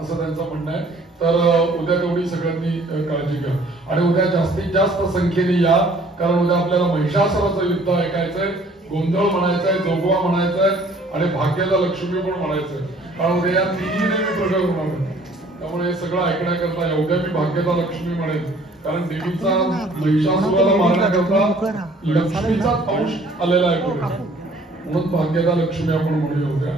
असं त्यांचं म्हणणं आहे. तर उद्या तेवढी सगळ्यांनी काळजी घ्या. आणि उद्या जास्तीत जास्त संख्येने या, कारण उद्या आपल्याला महिषासुराचं युद्ध ऐकायचंय, गोंधळ म्हणायचंय, जोगवा म्हणायचंय आणि भाग्याला लक्ष्मी पण म्हणायचंय. कारण उद्या या 3ही देवी प्रगट होणार आहेत. त्यामुळे हे सगळं ऐकण्याकरता उद्या मी भाग्यदा लक्ष्मी म्हणेन. कारण देवीचा महिषासुराला मारण्याकरता लक्ष्मीचा अंश आलेला आहे पुढे. म्हणून भाग्यदा लक्ष्मी आपण म्हणूया उद्या.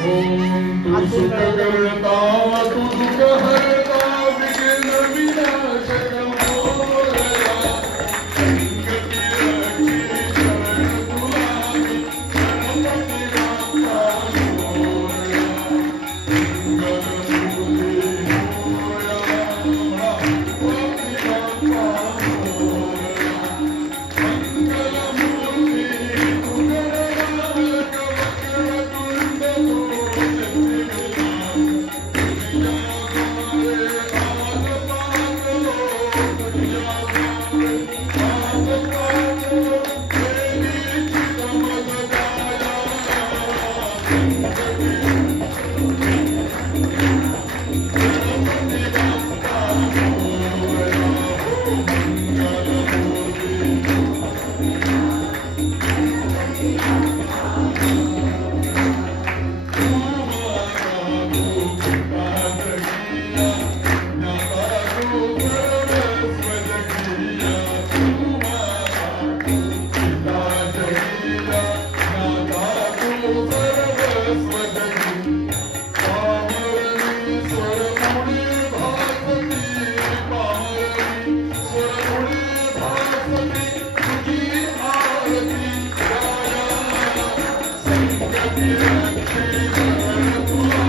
ओम तू सुख करता तू दुःख हरता विघ्न विनाशक मोरया. संकटी रक्षी शरण तुला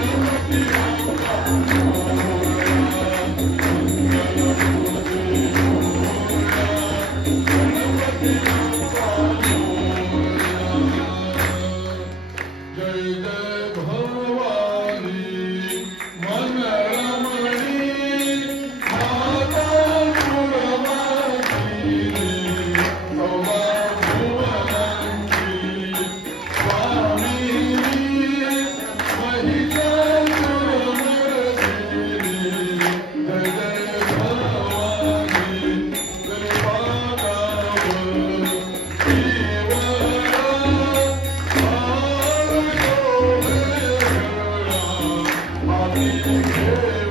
गणपती बाप्पा मोरया. मंगलमूर्ती मोरया गणपती बाप्पा मोरया. मंगलमूर्ती Hey!